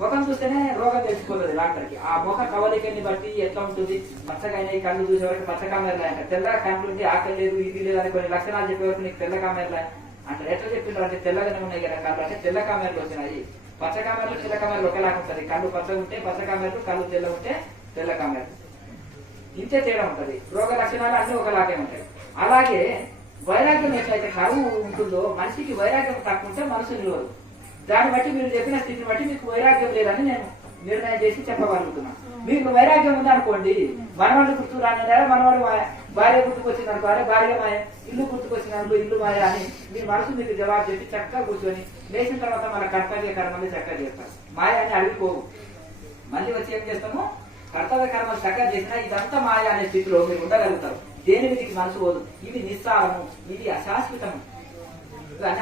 ముఖం చూస్తేనే రోగం తెలిసిపోతుంది డాక్టర్కి. ఆ ముఖ కవలికని బట్టి ఎట్లా ఉంటుంది, పచ్చగానే కళ్ళు చూసే వరకు పచ్చ కామెరలే అంటారు, తెల్లగా కళ్ళు ఉంటే ఆకలి లేదు ఇది లేదు అని కొన్ని లక్షణాలు చెప్పే వరకు నీకు తెల్ల కామెరలే అంటే ఎట్లా చెప్పిండ్రు అంటే తెల్లగానే ఉన్నాయి కదా కళ్ళు అంటే తెల్ల కామెరలు వచ్చినాయి. పచ్చ కామెరలు తెల్ల కామెరలు ఒకేలాగా ఉంటుంది, కళ్ళు పచ్చ ఉంటే పచ్చ కామెరలు, కళ్ళు తెల్ల ఉంటే తెల్ల కామెరలు, ఇంతే తేడా ఉంటది. రోగ లక్షణాలు అన్ని ఒకలాగే ఉంటాయి. అలాగే వైరాగ్యం ఎట్లయితే కరువు ఉంటుందో మనిషికి వైరాగ్యం తక్కువ ఉంటే మనసు నిలవదు. దాన్ని బట్టి మీరు చెప్పిన స్థితిని బట్టి మీకు వైరాగ్యం లేదని నేను నిర్ణయం చేసి చెప్పగలుగుతున్నాను. మీకు వైరాగ్యం ఉందనుకోండి, మనవాళ్ళు గుర్తు రాని మనవాడు భార్య గుర్తుకొచ్చింది అనుకోవాలి, భార్య మాయ, ఇల్లు గుర్తుకొచ్చింది అనుకో ఇల్లు మాయ అని మీ మనసు మీకు జవాబు చెప్పి చక్కగా కూర్చొని లేచిన తర్వాత మన కర్తవ్య కర్మల్ని చక్కగా చేస్తారు. మాయ అని అడిగిపోవు, మళ్ళీ వచ్చి ఏం చేస్తాము కర్తవ్య కర్మలు చక్కగా చేసినా ఇదంతా మాయ అనే స్థితిలో మీరు ఉండగలుగుతారు. దేని మీదకి మనసు పోదు. ఇది నిస్సారము, ఇది అశాశ్వతము.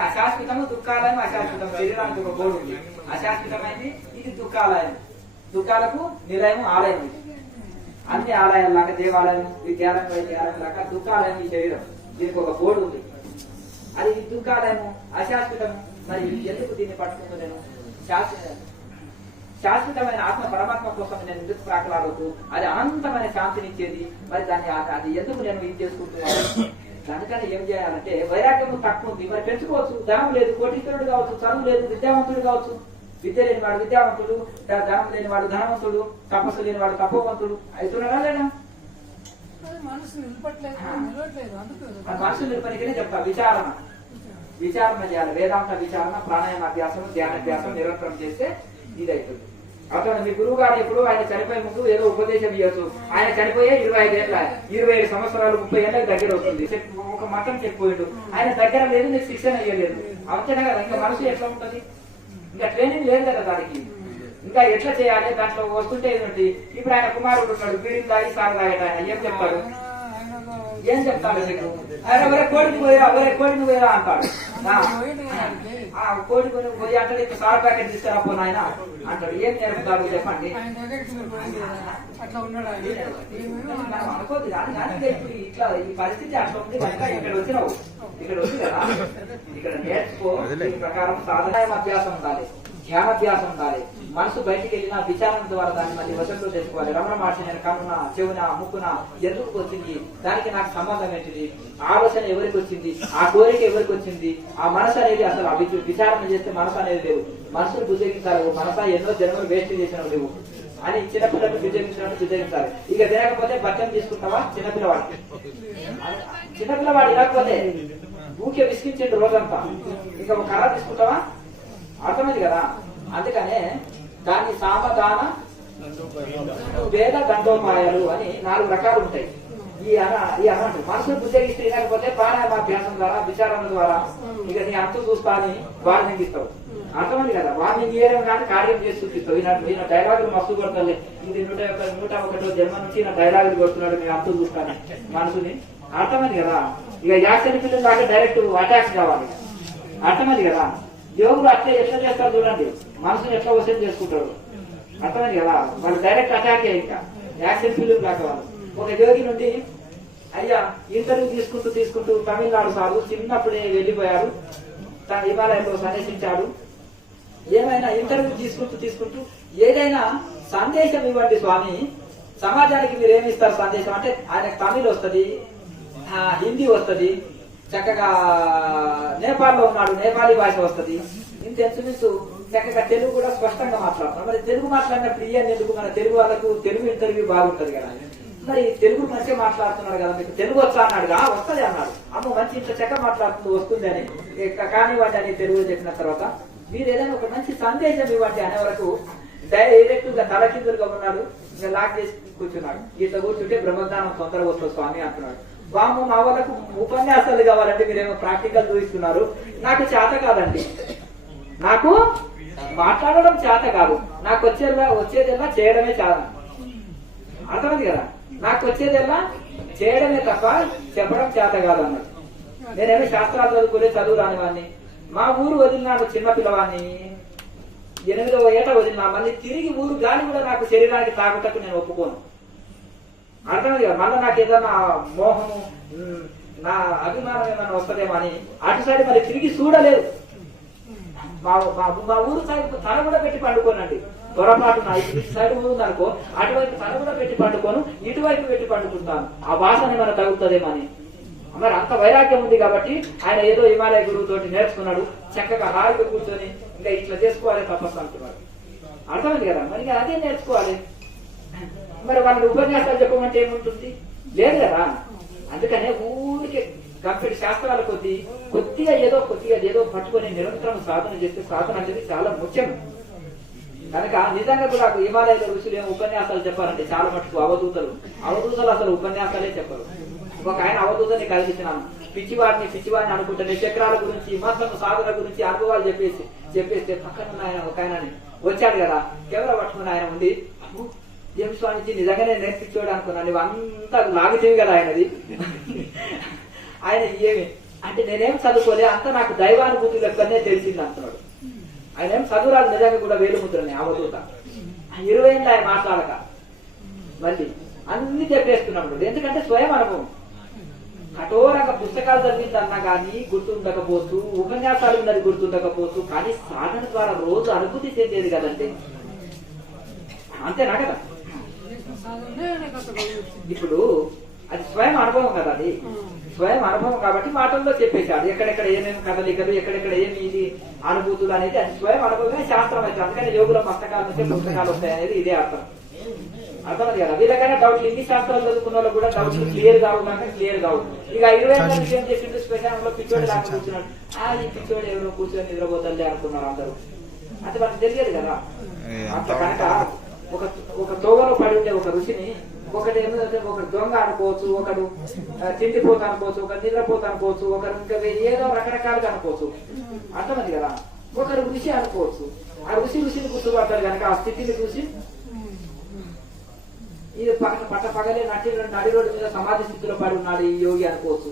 అశాశ్వతము దుఃఖాలయం, అశాశ్వతం శరీరానికి ఒక గోడు ఉంది. అశాశ్వతమైంది ఇది దుఃఖాలయం, దుఃఖాలకు నిలయం ఆలయం. అన్ని ఆలయాల లాగా దేవాలయం, విద్యాలయం, వైద్యాలయం లాగా దుఃఖాలయం ఈ శరీరం, దీనికి ఒక గోడు ఉంది. అది దుఃఖాలయము, అశాశ్వతము. మరి ఎందుకు దీన్ని పట్టుకుంటూ నేను శాశ్వతమైన ఆత్మ పరమాత్మ కోసం నేను ఎందుకు ప్రాకలాడవద్దు, అది అనంతమైన శాంతినిచ్చేది. మరి దాన్ని అది ఎందుకు నేను ఇది చేసుకుంటున్నాను? అందుకని ఏం చేయాలంటే వైరాగ్యం తక్కువ ఉంది, మరి పెంచుకోవచ్చు. ధనం లేదు, కోటీశ్వరుడు కావచ్చు, చదువు లేదు, విద్యావంతుడు కావచ్చు. విద్య లేని వాడు విద్యావంతుడు, ధనం లేని వాడు ధనవంతుడు, తపస్సు లేని వాడు తపోవంతుడు అవుతున్నారా లేదా? మనసు నిలపట్లేదు, మనసు నిలపనికనే చెప్తా. విచారణ చేయాలి, వేదాంత విచారణ, ప్రాణాయామ అభ్యాసం, ధ్యానాభ్యాసం నిరంతరం చేస్తే ఇది అవుతుంది. అతను మీ గురువు గారు ఎప్పుడు ఆయన చనిపోయే ముందు ఏదో ఉపదేశం ఇవ్వచ్చు. ఆయన చనిపోయే 25 ఏళ్ళ, 27 సంవత్సరాలు 30 ఏళ్ళకి దగ్గర వస్తుంది. ఒక మతం చెప్పిపోయాడు, ఆయన దగ్గర లేదు, నీకు శిక్షణ ఇవ్వలేదు. అంతేనా కదా? ఇంకా మనసు ఎట్లా ఉంటుంది? ఇంకా ట్రైనింగ్ లేదు కదా దానికి. ఇంకా ఎట్లా చేయాలి దాంట్లో వస్తుంటే ఏంటంటే ఇప్పుడు ఆయన కుమారుడు ఉన్నాడు, బీడీలు తాగి సాగు తాగట, ఆయన ఏం చెప్తాడు? ఏం చెప్తాడు నీకు? ఆయన ఒరే కోడికి పోయిరా, ఒరే కోడిని పోయిరా అంటాడు. కోడి కొని పోయి అంటాడు, ఇప్పుడు సార్ ప్యాకెట్ తీసుకురాపో నాయన అంటాడు. ఏం నేర్పుతాడు చెప్పండి? అనుకోదు కానీ ఇప్పుడు ఇట్లా ఈ పరిస్థితి అట్లా ఉంది కనుక ఇక్కడ వచ్చినావు, ఇక్కడ వచ్చి కదా ఇక్కడ నేర్చుకో. దీని ప్రకారం సాధనాయం అభ్యాసం ఉండాలి, ధ్యానాభ్యాసం ఉండాలి. మనసు బయటికి వెళ్ళిన విచారణ ద్వారా దాన్ని మళ్ళీ వశంలో తెచ్చుకోవాలి. రమణ మహర్షి నేను కన్నున, చెవున, ముక్కున ఎందుకు వచ్చింది, దానికి నాకు సంబంధం ఏంటిది, ఆలోచన ఎవరికి వచ్చింది, ఆ కోరిక ఎవరికి వచ్చింది, ఆ మనసు అనేది అసలు విచారణ చేస్తే మనసు అనేది లేవు. మనసును బుద్ధించాలి. మనసా ఎన్నో జన్మలు వేస్ట్ చేసినవి లేవు. అని చిన్నపిల్లలు విజయించాలి. ఇక తినకపోతే బట్టలు తీసుకుంటావా? చిన్నపిల్లవాడు తినకపోతే ఊకే విసిగించండి రోజంతా, ఇక ఒక కర్ర తీసుకుంటావా? అర్థమైంది కదా. అందుకనే దాన్ని సామధాన వేద దండోపాయాలు అని 4 రకాలు ఉంటాయి. ఈ అన్నట్టు మనసును బుద్ధగిస్తే తినకపోతే ప్రాణాయామాభ్యాసం ద్వారా విచారణ ద్వారా ఇక నీ అంతు చూస్తా అని వార్నింగ్ ఇస్తావు. అర్థమైంది కదా. వార్నింగ్ ఇయ్యడం కానీ కార్యం చేసి చూపిస్తావు. ఈయన డైలాగులు మస్తు కొడతాయి. ఇది 101 జన్మ నుంచి నా డైలాగులు కొడుతున్నాడు, నేను అంతు చూస్తాను మనసుని. అర్థమైంది కదా. ఇక యాక్షన్ ఫిల్మ్ దాకా డైరెక్ట్ అటాక్ కావాలి. అర్థమైంది కదా. యోగులు అట్లా ఎట్లా చేస్తారు చూడండి, మనసుని ఎట్లా వసూలు చేసుకుంటాడు. అర్థమైంది కదా. వాళ్ళు డైరెక్ట్ అటాక్ ఇంకా యాక్షన్ ఫిల్మ్ దాకా వాళ్ళు. ఒక యోగి నుండి అయ్యా ఇంటర్వ్యూ తీసుకుంటూ తమిళనాడు సాగు చిన్నప్పుడే వెళ్ళిపోయారు, తన హిమాలయంలో సన్యసించాడు. ఏమైనా ఇంటర్వ్యూ తీసుకుంటూ ఏదైనా సందేశం ఇవ్వండి స్వామి, సమాజానికి మీరు ఏమి ఇస్తారు సందేశం అంటే, ఆయనకు తమిళ్ వస్తుంది, హిందీ వస్తుంది, చక్కగా నేపాల్లో ఉన్నాడు, నేపాలీ భాష వస్తుంది, ఇంత ఎంచుమించు చక్కగా తెలుగు కూడా స్పష్టంగా మాట్లాడుతున్నాడు. మరి తెలుగు మాట్లాడినప్పుడు ఇయ్యండి ఎందుకు? మన తెలుగు వాళ్ళకు తెలుగు ఇంటర్వ్యూ బాగుంటది కదా. మరి తెలుగు మంచిగా మాట్లాడుతున్నాడు కదా, మీకు తెలుగు వచ్చా అన్నాడు. వస్తుంది అన్నాడు. అమ్మ మంచి ఇంత చక్కగా మాట్లాడుతుంది వస్తుంది అని కానివ్వండి అని తెలుగు చెప్పిన తర్వాత మీరు ఏదైనా ఒక మంచి సందేశం ఇవ్వండి అనే వరకు డైరెక్ట్ గా తలకిందులుగా ఉన్నాడు. ఇంకా లాక్ చేసి కూర్చున్నాడు. ఇట్లా కూర్చుంటే బ్రహ్మజ్ఞానం తొందరగా వస్తుంది స్వామి అంటున్నాడు. బాము మా వాళ్ళకు ఉపన్యాసాలు కావాలంటే మీరేమో ప్రాక్టికల్ చూపిస్తున్నారు, నాకు చేత కాదండి, నాకు మాట్లాడడం చేత కాదు, నాకు వచ్చేదల్లా చేయడమే చాలా. అర్థమైంది కదా. నాకు వచ్చేదల్లా చేయడమే తప్ప చెప్పడం చేత కాదు అన్నాడు. నేనేమో శాస్త్రాలు చదువుకునే చదువు రాని వాడిని, మా ఊరు వదిలినాడు చిన్నపిల్లవాడిని, 8వ ఏట వదిలినా, మళ్ళీ తిరిగి ఊరు గాలి కూడా నాకు శరీరానికి తాగుటకు నేను ఒప్పుకోను. అర్థమైంది కదా. మళ్ళీ నాకు ఏదన్నా మోహం నా అభిమానం ఏమన్నా వస్తుందేమో అని అటు సైడ్ మళ్ళీ తిరిగి చూడలేదు. మా ఊరు సైడ్ తల కూడా పెట్టి పండుకోనండి. పొరపాటు నా ఇటు సైడ్ ఊరు అనుకో, అటువైపు తల కూడా పెట్టి పండుకోను, ఇటువైపు పెట్టి పండుకుంటాను, ఆ వాసన ఏమైనా తగ్గుతుందేమో అని. మరి అంత వైరాగ్యం ఉంది కాబట్టి ఆయన ఏదో హిమాలయ గురువు తోటి నేర్చుకున్నాడు. చక్కగా హాయిగా కూర్చొని ఇంకా ఇట్లా చేసుకోవాలి తపస్సు అంటున్నాడు. అర్థమైంది కదా. మరి అదే నేర్చుకోవాలి. మరి వాళ్ళని ఉపన్యాసాలు చెప్పమంటే ఏముంటుంది? లేదు కదా. అందుకనే ఊరికి కంప్లీట్ శాస్త్రాల కొద్దిగా ఏదో పట్టుకొని నిరంతరం సాధన చేస్తే సాధన అనేది చాలా ముఖ్యం. కనుక నిజంగా కూడా హిమాలయాల ఋషులు ఏమో ఉపన్యాసాలు చెప్పారంటే చాలా మటుకు అవధూతలు అసలు ఉపన్యాసాలే చెప్పరు. ఒక ఆయన అవధూతని కలిగించినాను, పిచ్చివాడిని అనుకుంటే చక్రాల గురించి మొత్తం సాధన గురించి అనుభవాలు చెప్పేస్తే పక్కన ఆయన ఒక ఆయన వచ్చాడు కదా, కెమెరా పట్టుకుని ఆయన ఉంది. ఏం స్వామిజీ నిజంగానే నేర్పించాడు అనుకున్నాను, నువ్వు అంతా లాగితేవి కదా ఆయనది. ఆయన ఏమి అంటే నేనేం చదువుకోలే, అంతా నాకు దైవానుభూతి లెక్కనే తెలిసింది అంటున్నాడు. ఆయన ఏం చదువురాలు నిజంగా కూడా వేలుముద్రని అవధూత. 20 ఏళ్ళు ఆయన మాట్లాడక మళ్ళీ అన్ని చెప్పేస్తున్నాడు. ఎందుకంటే స్వయం అనుభవం. కఠోరంగా పుస్తకాలు చదివిందన్నా కానీ గుర్తుండకపోతూ, ఉపన్యాసాలు ఉన్నది గుర్తుండకపోతూ, కానీ సాధన ద్వారా రోజు అనుభూతి చెందేది కదంటే. అంతేనా కదా. ఇప్పుడు అది స్వయం అనుభవం కదా, అది స్వయం అనుభవం కాబట్టి మాటల్లో చెప్పేశాడు. ఎక్కడెక్కడ ఏమేమి కదలికలు, ఎక్కడెక్కడ ఏమి ఇది అనుభూతులు అనేది అది స్వయం అనుభవమే శాస్త్రం అయితే. అందుకని యోగుల పుస్తకాల నుంచే పుస్తకాలు వస్తాయి అనేది ఇదే అర్థం. అర్థమైంది కదా. వీళ్ళకైనా డౌట్లు, ఇన్ని శాస్త్రాలు చదువుకున్న వాళ్ళు కూడా డౌట్లు క్లియర్ కావు కనుక క్లియర్ కావు. ఇక 20 ఏళ్ళ విషయం చేసిండు శ్మశానంలో పిచ్చోడు లాగా కూర్చున్నాడు. ఈ పిచ్చోడు ఎవరో కూర్చొని నిద్రపోతాలే అనుకున్నారు అందరూ. అంటే వాళ్ళకి తెలియదు కదా. అంత కనుక ఒక తోవలో పడి ఉండే ఒక ఋషిని ఒకటి దొంగ అనుకోవచ్చు, ఒకడు తిండిపోతా అనుకోవచ్చు, ఒకరు నిద్రపోతా అనుకోవచ్చు, ఒకరు ఇంకా ఏదో రకరకాలుగా అనుకోవచ్చు. అర్థమైంది కదా. ఒకరు ఋషి అనుకోవచ్చు. ఆ ఋషిని గుర్తుపడతారు కనుక ఆ స్థితిని చూసి ఇది పగలే నడి రోడ్డు మీద సమాధి స్థితిలో పడి ఉన్నాడు ఈ యోగి అనుకోవచ్చు.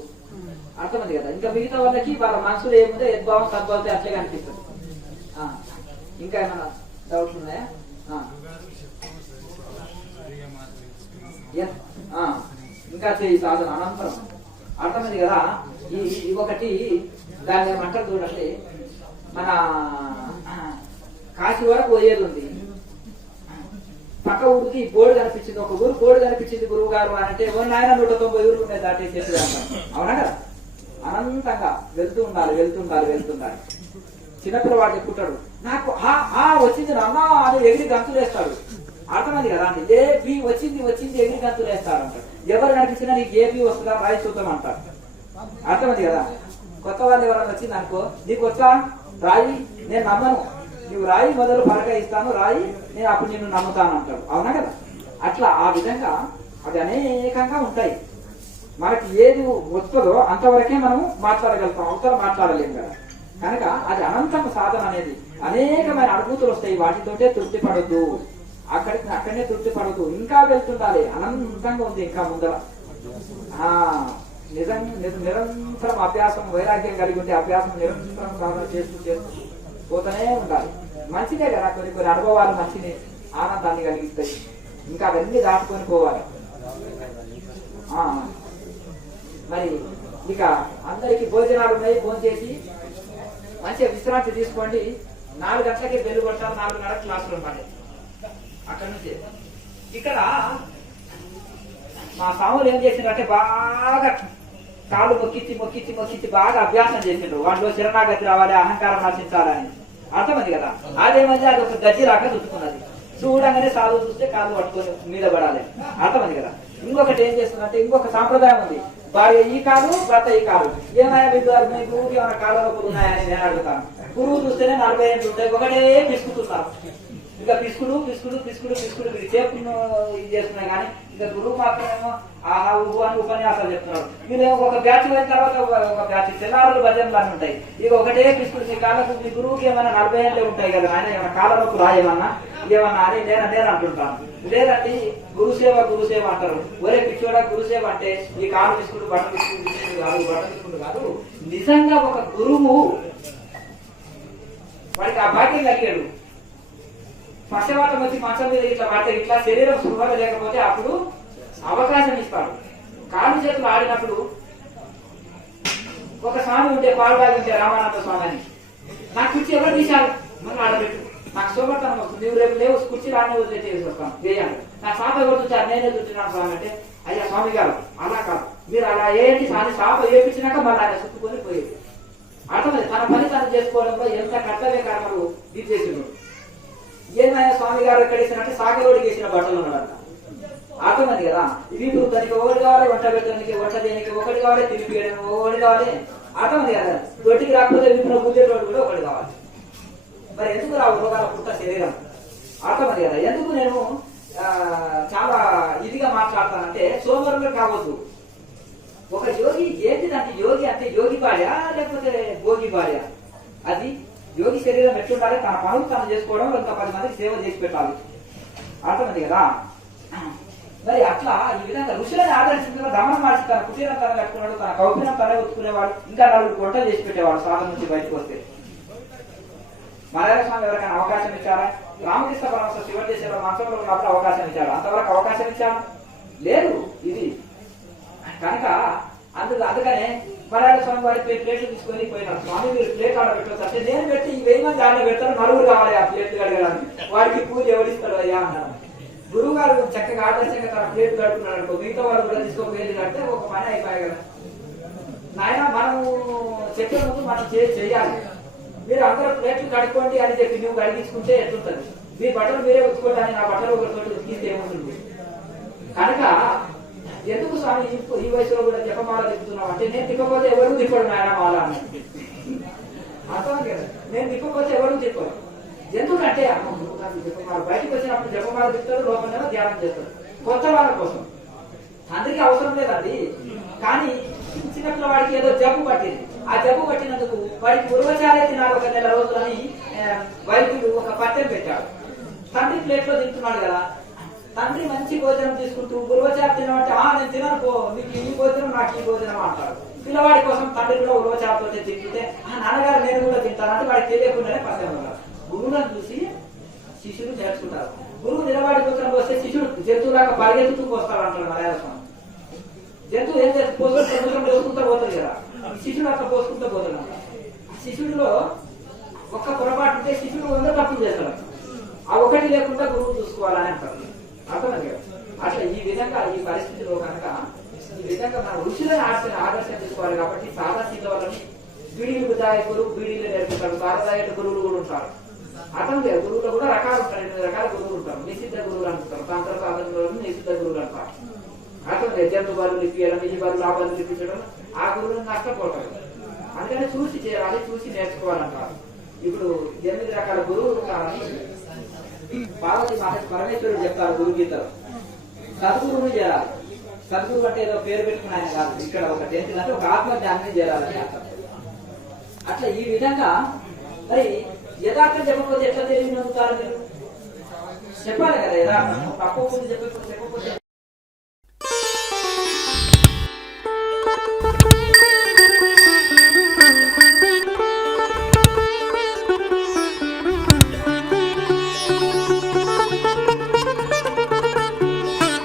అర్థమైంది కదా. ఇంకా మిగతా వాళ్ళకి వాళ్ళ మనసులో ఏముందో యద్భావం సద్భావం అట్లే అనిపిస్తుంది. ఇంకా ఏమైనా డౌట్స్ ఉన్నాయా? ఇంకా చేయి సాధన అనంతరం. అర్థమైంది కదా. ఈ ఒకటి దాన్ని ఏమంటారు చూడండి, మన కాశీ వరకు పోయేది ఉంది. పక్క ఊరికి బోర్డు కనిపించింది, ఒక ఊరు బోర్డు కనిపించింది గురువు గారు అని అంటే ఆయన 190 ఊర్లు ఉన్నాయి దాటేసేది అంటారు. అవునా కదా. అనంతంగా వెళ్తూ ఉండాలి. చిన్నపిల్లవాడు చెప్పుకుంటాడు, నాకు వచ్చింది అమ్మా అని ఎగిరి గంతులేస్తాడు. అర్థమైంది కదా అండి. ఏ బి వచ్చింది ఎగిరి గంతులు వేస్తారంటారు. ఎవరు కనిపించినా నీకు ఏ బి వస్తుందా రాయి చూద్దాం అంటారు. అర్థమైంది కదా. కొత్త వాళ్ళు ఎవరైనా వచ్చింది అనుకో, నీకు వచ్చా రాయి, నేను నమ్మను, నువ్వు రాయి మొదలు పరగా ఇస్తాను, రాయి నేను అప్పుడు నిన్ను నమ్ముతాను అంటాడు. అవునా కదా. అట్లా ఆ విధంగా అది అనేకంగా ఉంటాయి. మనకి ఏది వస్తుందో అంతవరకే మనము మాట్లాడగలుగుతాం, అవతల మాట్లాడలేము కదా. కనుక అది అనంతం సాధన అనేది. అనేకమైన అనుభూతులు వస్తాయి, వాటితోటే తృప్తి పడద్దు, అక్కడనే తృప్తి పడద్దు, ఇంకా వెళ్తుండాలి. అనంతంగా ఉంది ఇంకా ముందర. నిరంతరం అభ్యాసం, వైరాగ్యం కలిగి ఉంటే అభ్యాసం నిరంతరం సాధన చేస్తూ పోతూనే ఉండాలి. మంచిదే కదా, కొన్ని అనుభవాలు మంచిని ఆనందాన్ని కలిగిస్తాయి. ఇంకా అవన్నీ దాటుకొని పోవాలి. మరి ఇక అందరికి భోజనాలు ఉన్నాయి, భోజనం చేసి మంచిగా విశ్రాంతి తీసుకోండి. 4 గంటలకి బెల్లు కొట్టాలి, 4:30 క్లాసులు ఉంటాయి. అక్కడ నుంచి ఇక్కడ మా స్వాములు ఏం చేసిండ్రంటే బాగా కాళ్ళు మొక్కిచ్చి బాగా అభ్యాసం చేసిండ్రు. వాళ్ళు శరణాగతి రావాలి, అహంకారం నశించాలని. అర్థమైంది కదా. అదేమంది అది ఒక గజ్జి రాక చుట్టుకున్నది. చూడంగానే సాధువు చూస్తే కాళ్ళు పట్టుకొని మీద పడాలి. అర్థమైంది కదా. ఇంకొకటి ఏం చేస్తుందంటే ఇంకొక సాంప్రదాయం ఉంది. భార్య ఈ కాలు, భర్త ఈ కాలు. ఏమైనా మీకు ఏమైనా కాళ్ళ నొప్పులు ఉన్నాయని నేను అడుగుతాను. పురుగు చూస్తేనే 40 ఏళ్ళు ఉంటాయి, ఒకటే పిసుకుతున్నారు. ఇక పిసుకుడు వీడి చేపును ఇది చేస్తున్నాయి. కానీ ఇక గురువు మాత్రమేమో ఆహా ఊహు అని ఉపన్యాసాలు చెప్తున్నారు. మీరు ఒక బ్యాచ్ అయిన తర్వాత ఒక బ్యాచ్ తెల్లారులు భజనలు అని ఉంటాయి. ఇక ఒకటే పిసుకుడు. మీ కాళ్ళకు మీ గురువుకి ఏమైనా 40 ఏళ్ళే ఉంటాయి కదా, ఆయన ఏమైనా కాళ్ళ నొప్పులు ఏమన్నా అని నేను అంటుంటాను. లేదండి గురుసేవ అంటారు. ఒరే పిచ్చోడా, గురుసేవ అంటే ఈ కాలు పిసుకుడు బట్ట పిసుకుడు కాదు. నిజంగా ఒక గురువు వాడికి ఆ భాగ్యం కలిగాడు. పక్షవాతం వచ్చి మంచం మీద ఇట్లా పడితే ఇట్లా శరీరం శుభ్రత లేకపోతే అప్పుడు అవకాశం ఇస్తాడు. కాళ్ళు చేతులు ఆడినప్పుడు ఒక స్వామి ఉంటే పాల్బాగి ఉంటే రామానంద స్వామి అని, నాకు కుర్చీ ఎవరు తీశారు మళ్ళీ ఆడబెట్టు, నాకు శోభతనం వస్తుంది, నువ్వు రేపు లేవు కుర్చీలు ఆడనే వదిలేసి వస్తాను వేయాలి, నా శాప ఎవరు చూచారు నేనే చూస్తున్నాను స్వామి అంటే, అయ్యా స్వామి గారు అలా కాదు, మీరు అలా ఏంటి సాని శాప వేపించినాక మళ్ళీ ఆయన చుట్టుకొని పోయేది. అర్థమైంది. తన పని తను చేసుకోవడంలో ఎంత కర్తవ్య కర్మలు ఇది చేసినాడు. ఏమైనా స్వామి గారు ఎక్కడ వేసినట్టే సాగరోడికి వేసిన బట్టలు ఉన్నాడంట. అర్థమైంది కదా. వీళ్ళు దానికి ఒకటి కావాలి, వంట పెట్టడానికి, వంట చేయడానికి ఒకటి కావాలి, తిరిగి ఒకటి కావాలి. అర్థమైంది కదా. దొడ్డికి రాకపోతే వీళ్ళు గుద్దేటోడు కూడా ఒకటి కావాలి. మరి ఎందుకు రావు రోగాల పుట్ట శరీరం. అర్థమైంది కదా. ఎందుకు నేను చాలా ఇదిగా మాట్లాడతానంటే సోమరులు కావద్దు. ఒక యోగి ఏంటిదంటే యోగి అంటే యోగి భార్య లేకపోతే భోగి భార్య. అది యోగి శరీరం ఎట్లుండాలి, తన పనులు తను చేసుకోవడం, ఇంకా 10 మందికి సేవ చేసి పెట్టాలి. అర్థమైంది కదా. మరి అట్లా ఈ విధంగా ఋషులని ఆదర్శించిన దమనం మార్చి తన కుటీరం తన కట్టుకున్నాడు, తన కౌపినం తనే ఒత్తుకునేవాడు, ఇంకా 4 వంటలు చేసి పెట్టేవాడు సాధన నుంచి బయటకు వస్తే. మలయాళ స్వామి ఎవరికైనా అవకాశం ఇచ్చారా? రామకృష్ణ పరమహంస శివదేశంలో మంచంలో ఉన్నప్పుడు అవకాశం ఇచ్చాడు, అంతవరకు అవకాశం ఇచ్చాడు లేదు. ఇది కనుక అందుకనే మలయాళ స్వామి వారి ప్లేట్లు తీసుకొని పోయినారు. స్వామి మీరు ప్లేట్ ఆడ పెట్టవచ్చు అంటే, నేను పెట్టి 1000 మంది ఆడ పెడతారు, 9 కావాలి ఆ ప్లేట్లు కడగడానికి, వాడికి పూజ ఎవరిస్తాడు అయ్యా అన్నారు. గురువు గారు చక్కగా ఆదర్శంగా తన ప్లేట్లు కడుతున్నాడు అనుకో, మిగతా వాళ్ళు కూడా తీసుకోపోయేది కడితే ఒక పని అయిపోయాయి కదా. నాయన మనము చెప్పే ముందు మనం చేయాలి. మీరు అందరూ ప్లేట్లు కడుక్కోండి అని చెప్పి నువ్వు కడిగించుకుంటే ఎట్లుంటుంది? మీ బట్టలు మీరే ఉతుకోవడానికి నా బట్టలు ఒకరితో ఉతికిస్తే ఏముంటుంది? కనుక ఎందుకు స్వామి ఈ వయసులో కూడా జపమాల తిప్పుతున్నావు అంటే, నేను తిప్పకపోతే ఎవరు తిప్పడు నాయన మాల అని. అర్థం కదా. నేను తిప్పకపోతే ఎవరు తిప్పరు. ఎందుకంటే జపమాల బయటకు వచ్చినప్పుడు జపమాల తిప్పుతారు, లోపల ధ్యానం చేస్తారు కొత్త వాళ్ళ కోసం. అందరికీ అవసరం లేదండి. కానీ చిన్నప్పుడు వాడికి ఏదో జబ్బు పట్టింది, ఆ జబ్బు పట్టినందుకు వాడికి ఉర్వచారే తినాలి 1 నెల రోజులని వైద్యుడు ఒక పట్టెం పెట్టాడు. తండ్రి ప్లేట్ లో తింటున్నాడు కదా, తండ్రి మంచి భోజనం తీసుకుంటూ ఉర్వచారు తినమంటే, నేను తినను పో, నీకు ఈ భోజనం నాకు ఈ భోజనం అంటాడు. పిల్లవాడి కోసం తండ్రి కూడా ఉర్వచారుతో తింటుంటే, నాన్నగారు నేను కూడా తింటాను అంటే వాడికి తెలియకుండానే పట్టెం ఉంటారు. గురువులను చూసి శిష్యులు నేర్చుకుంటారు. గురువు నిలబడి కూర్చొని వస్తే శిష్యుడు జంతువులాగా పరిగెత్తుతూ వస్తాడు అంటాడు మలయాళ స్వామి. జంతువు ఏం చేసి పోసుకుంటూ పోతుంది కదా, శిష్యుడు అట్లా పోసుకుంటూ పోతాడు. శిష్యుడిలో ఒక్క పొరపాటు ఉంటే శిష్యుడు 100 తప్పులు చేస్తాడు. ఆ ఒకటి లేకుండా గురువు చూసుకోవాలని అంటారు. అర్థమైంది కదా. అట్లా ఈ విధంగా ఈ పరిస్థితిలో కనుక ఈ విధంగా మనం ఋషులను ఆదర్శం తీసుకోవాలి. కాబట్టి సాధారణ వాళ్ళని బీడీలు దాయకులు బీడీలు నేర్పుతారు, సారదాయక గురువులు కూడా ఉంటారు. అర్థం లేదు. గురువులో కూడా రకాలు ఉంటారు, 8 రకాల గురువులు ఉంటారు. నిషిద్ధ గురువులు అంటారు, తంత్ర సాధనలో నిషిద్ధ గురువులు అంటారు. అర్థం లేదు. జంతు బరువులు ఇప్పించడం, నిజ బరువులు ఆ బరువులు ఇప్పించడం, ఆ గురువులు నష్టపోతారు. అందుకని చూసి చేయాలి, చూసి నేర్చుకోవాలంటారు. ఇప్పుడు 8 రకాల గురువులు కానీ పార్వతి మహేష్ పరమేశ్వరుడు చెప్తారు గురుగీతలో. సద్గురువుని చేరాలి. సద్గురువు అంటే ఏదో పేరు పెట్టుకుని ఆయన కాదు. ఇక్కడ ఒక టెన్త్ అంటే ఒక ఆత్మజ్ఞానాన్ని చేరాలని అర్థం. అట్లా ఈ విధంగా మరి యథార్థం చెప్పకపోతే ఎట్లా తెలియని అవుతారు మీరు? చెప్పాలి కదా యథార్థం. తక్కువ చెప్పకపోతే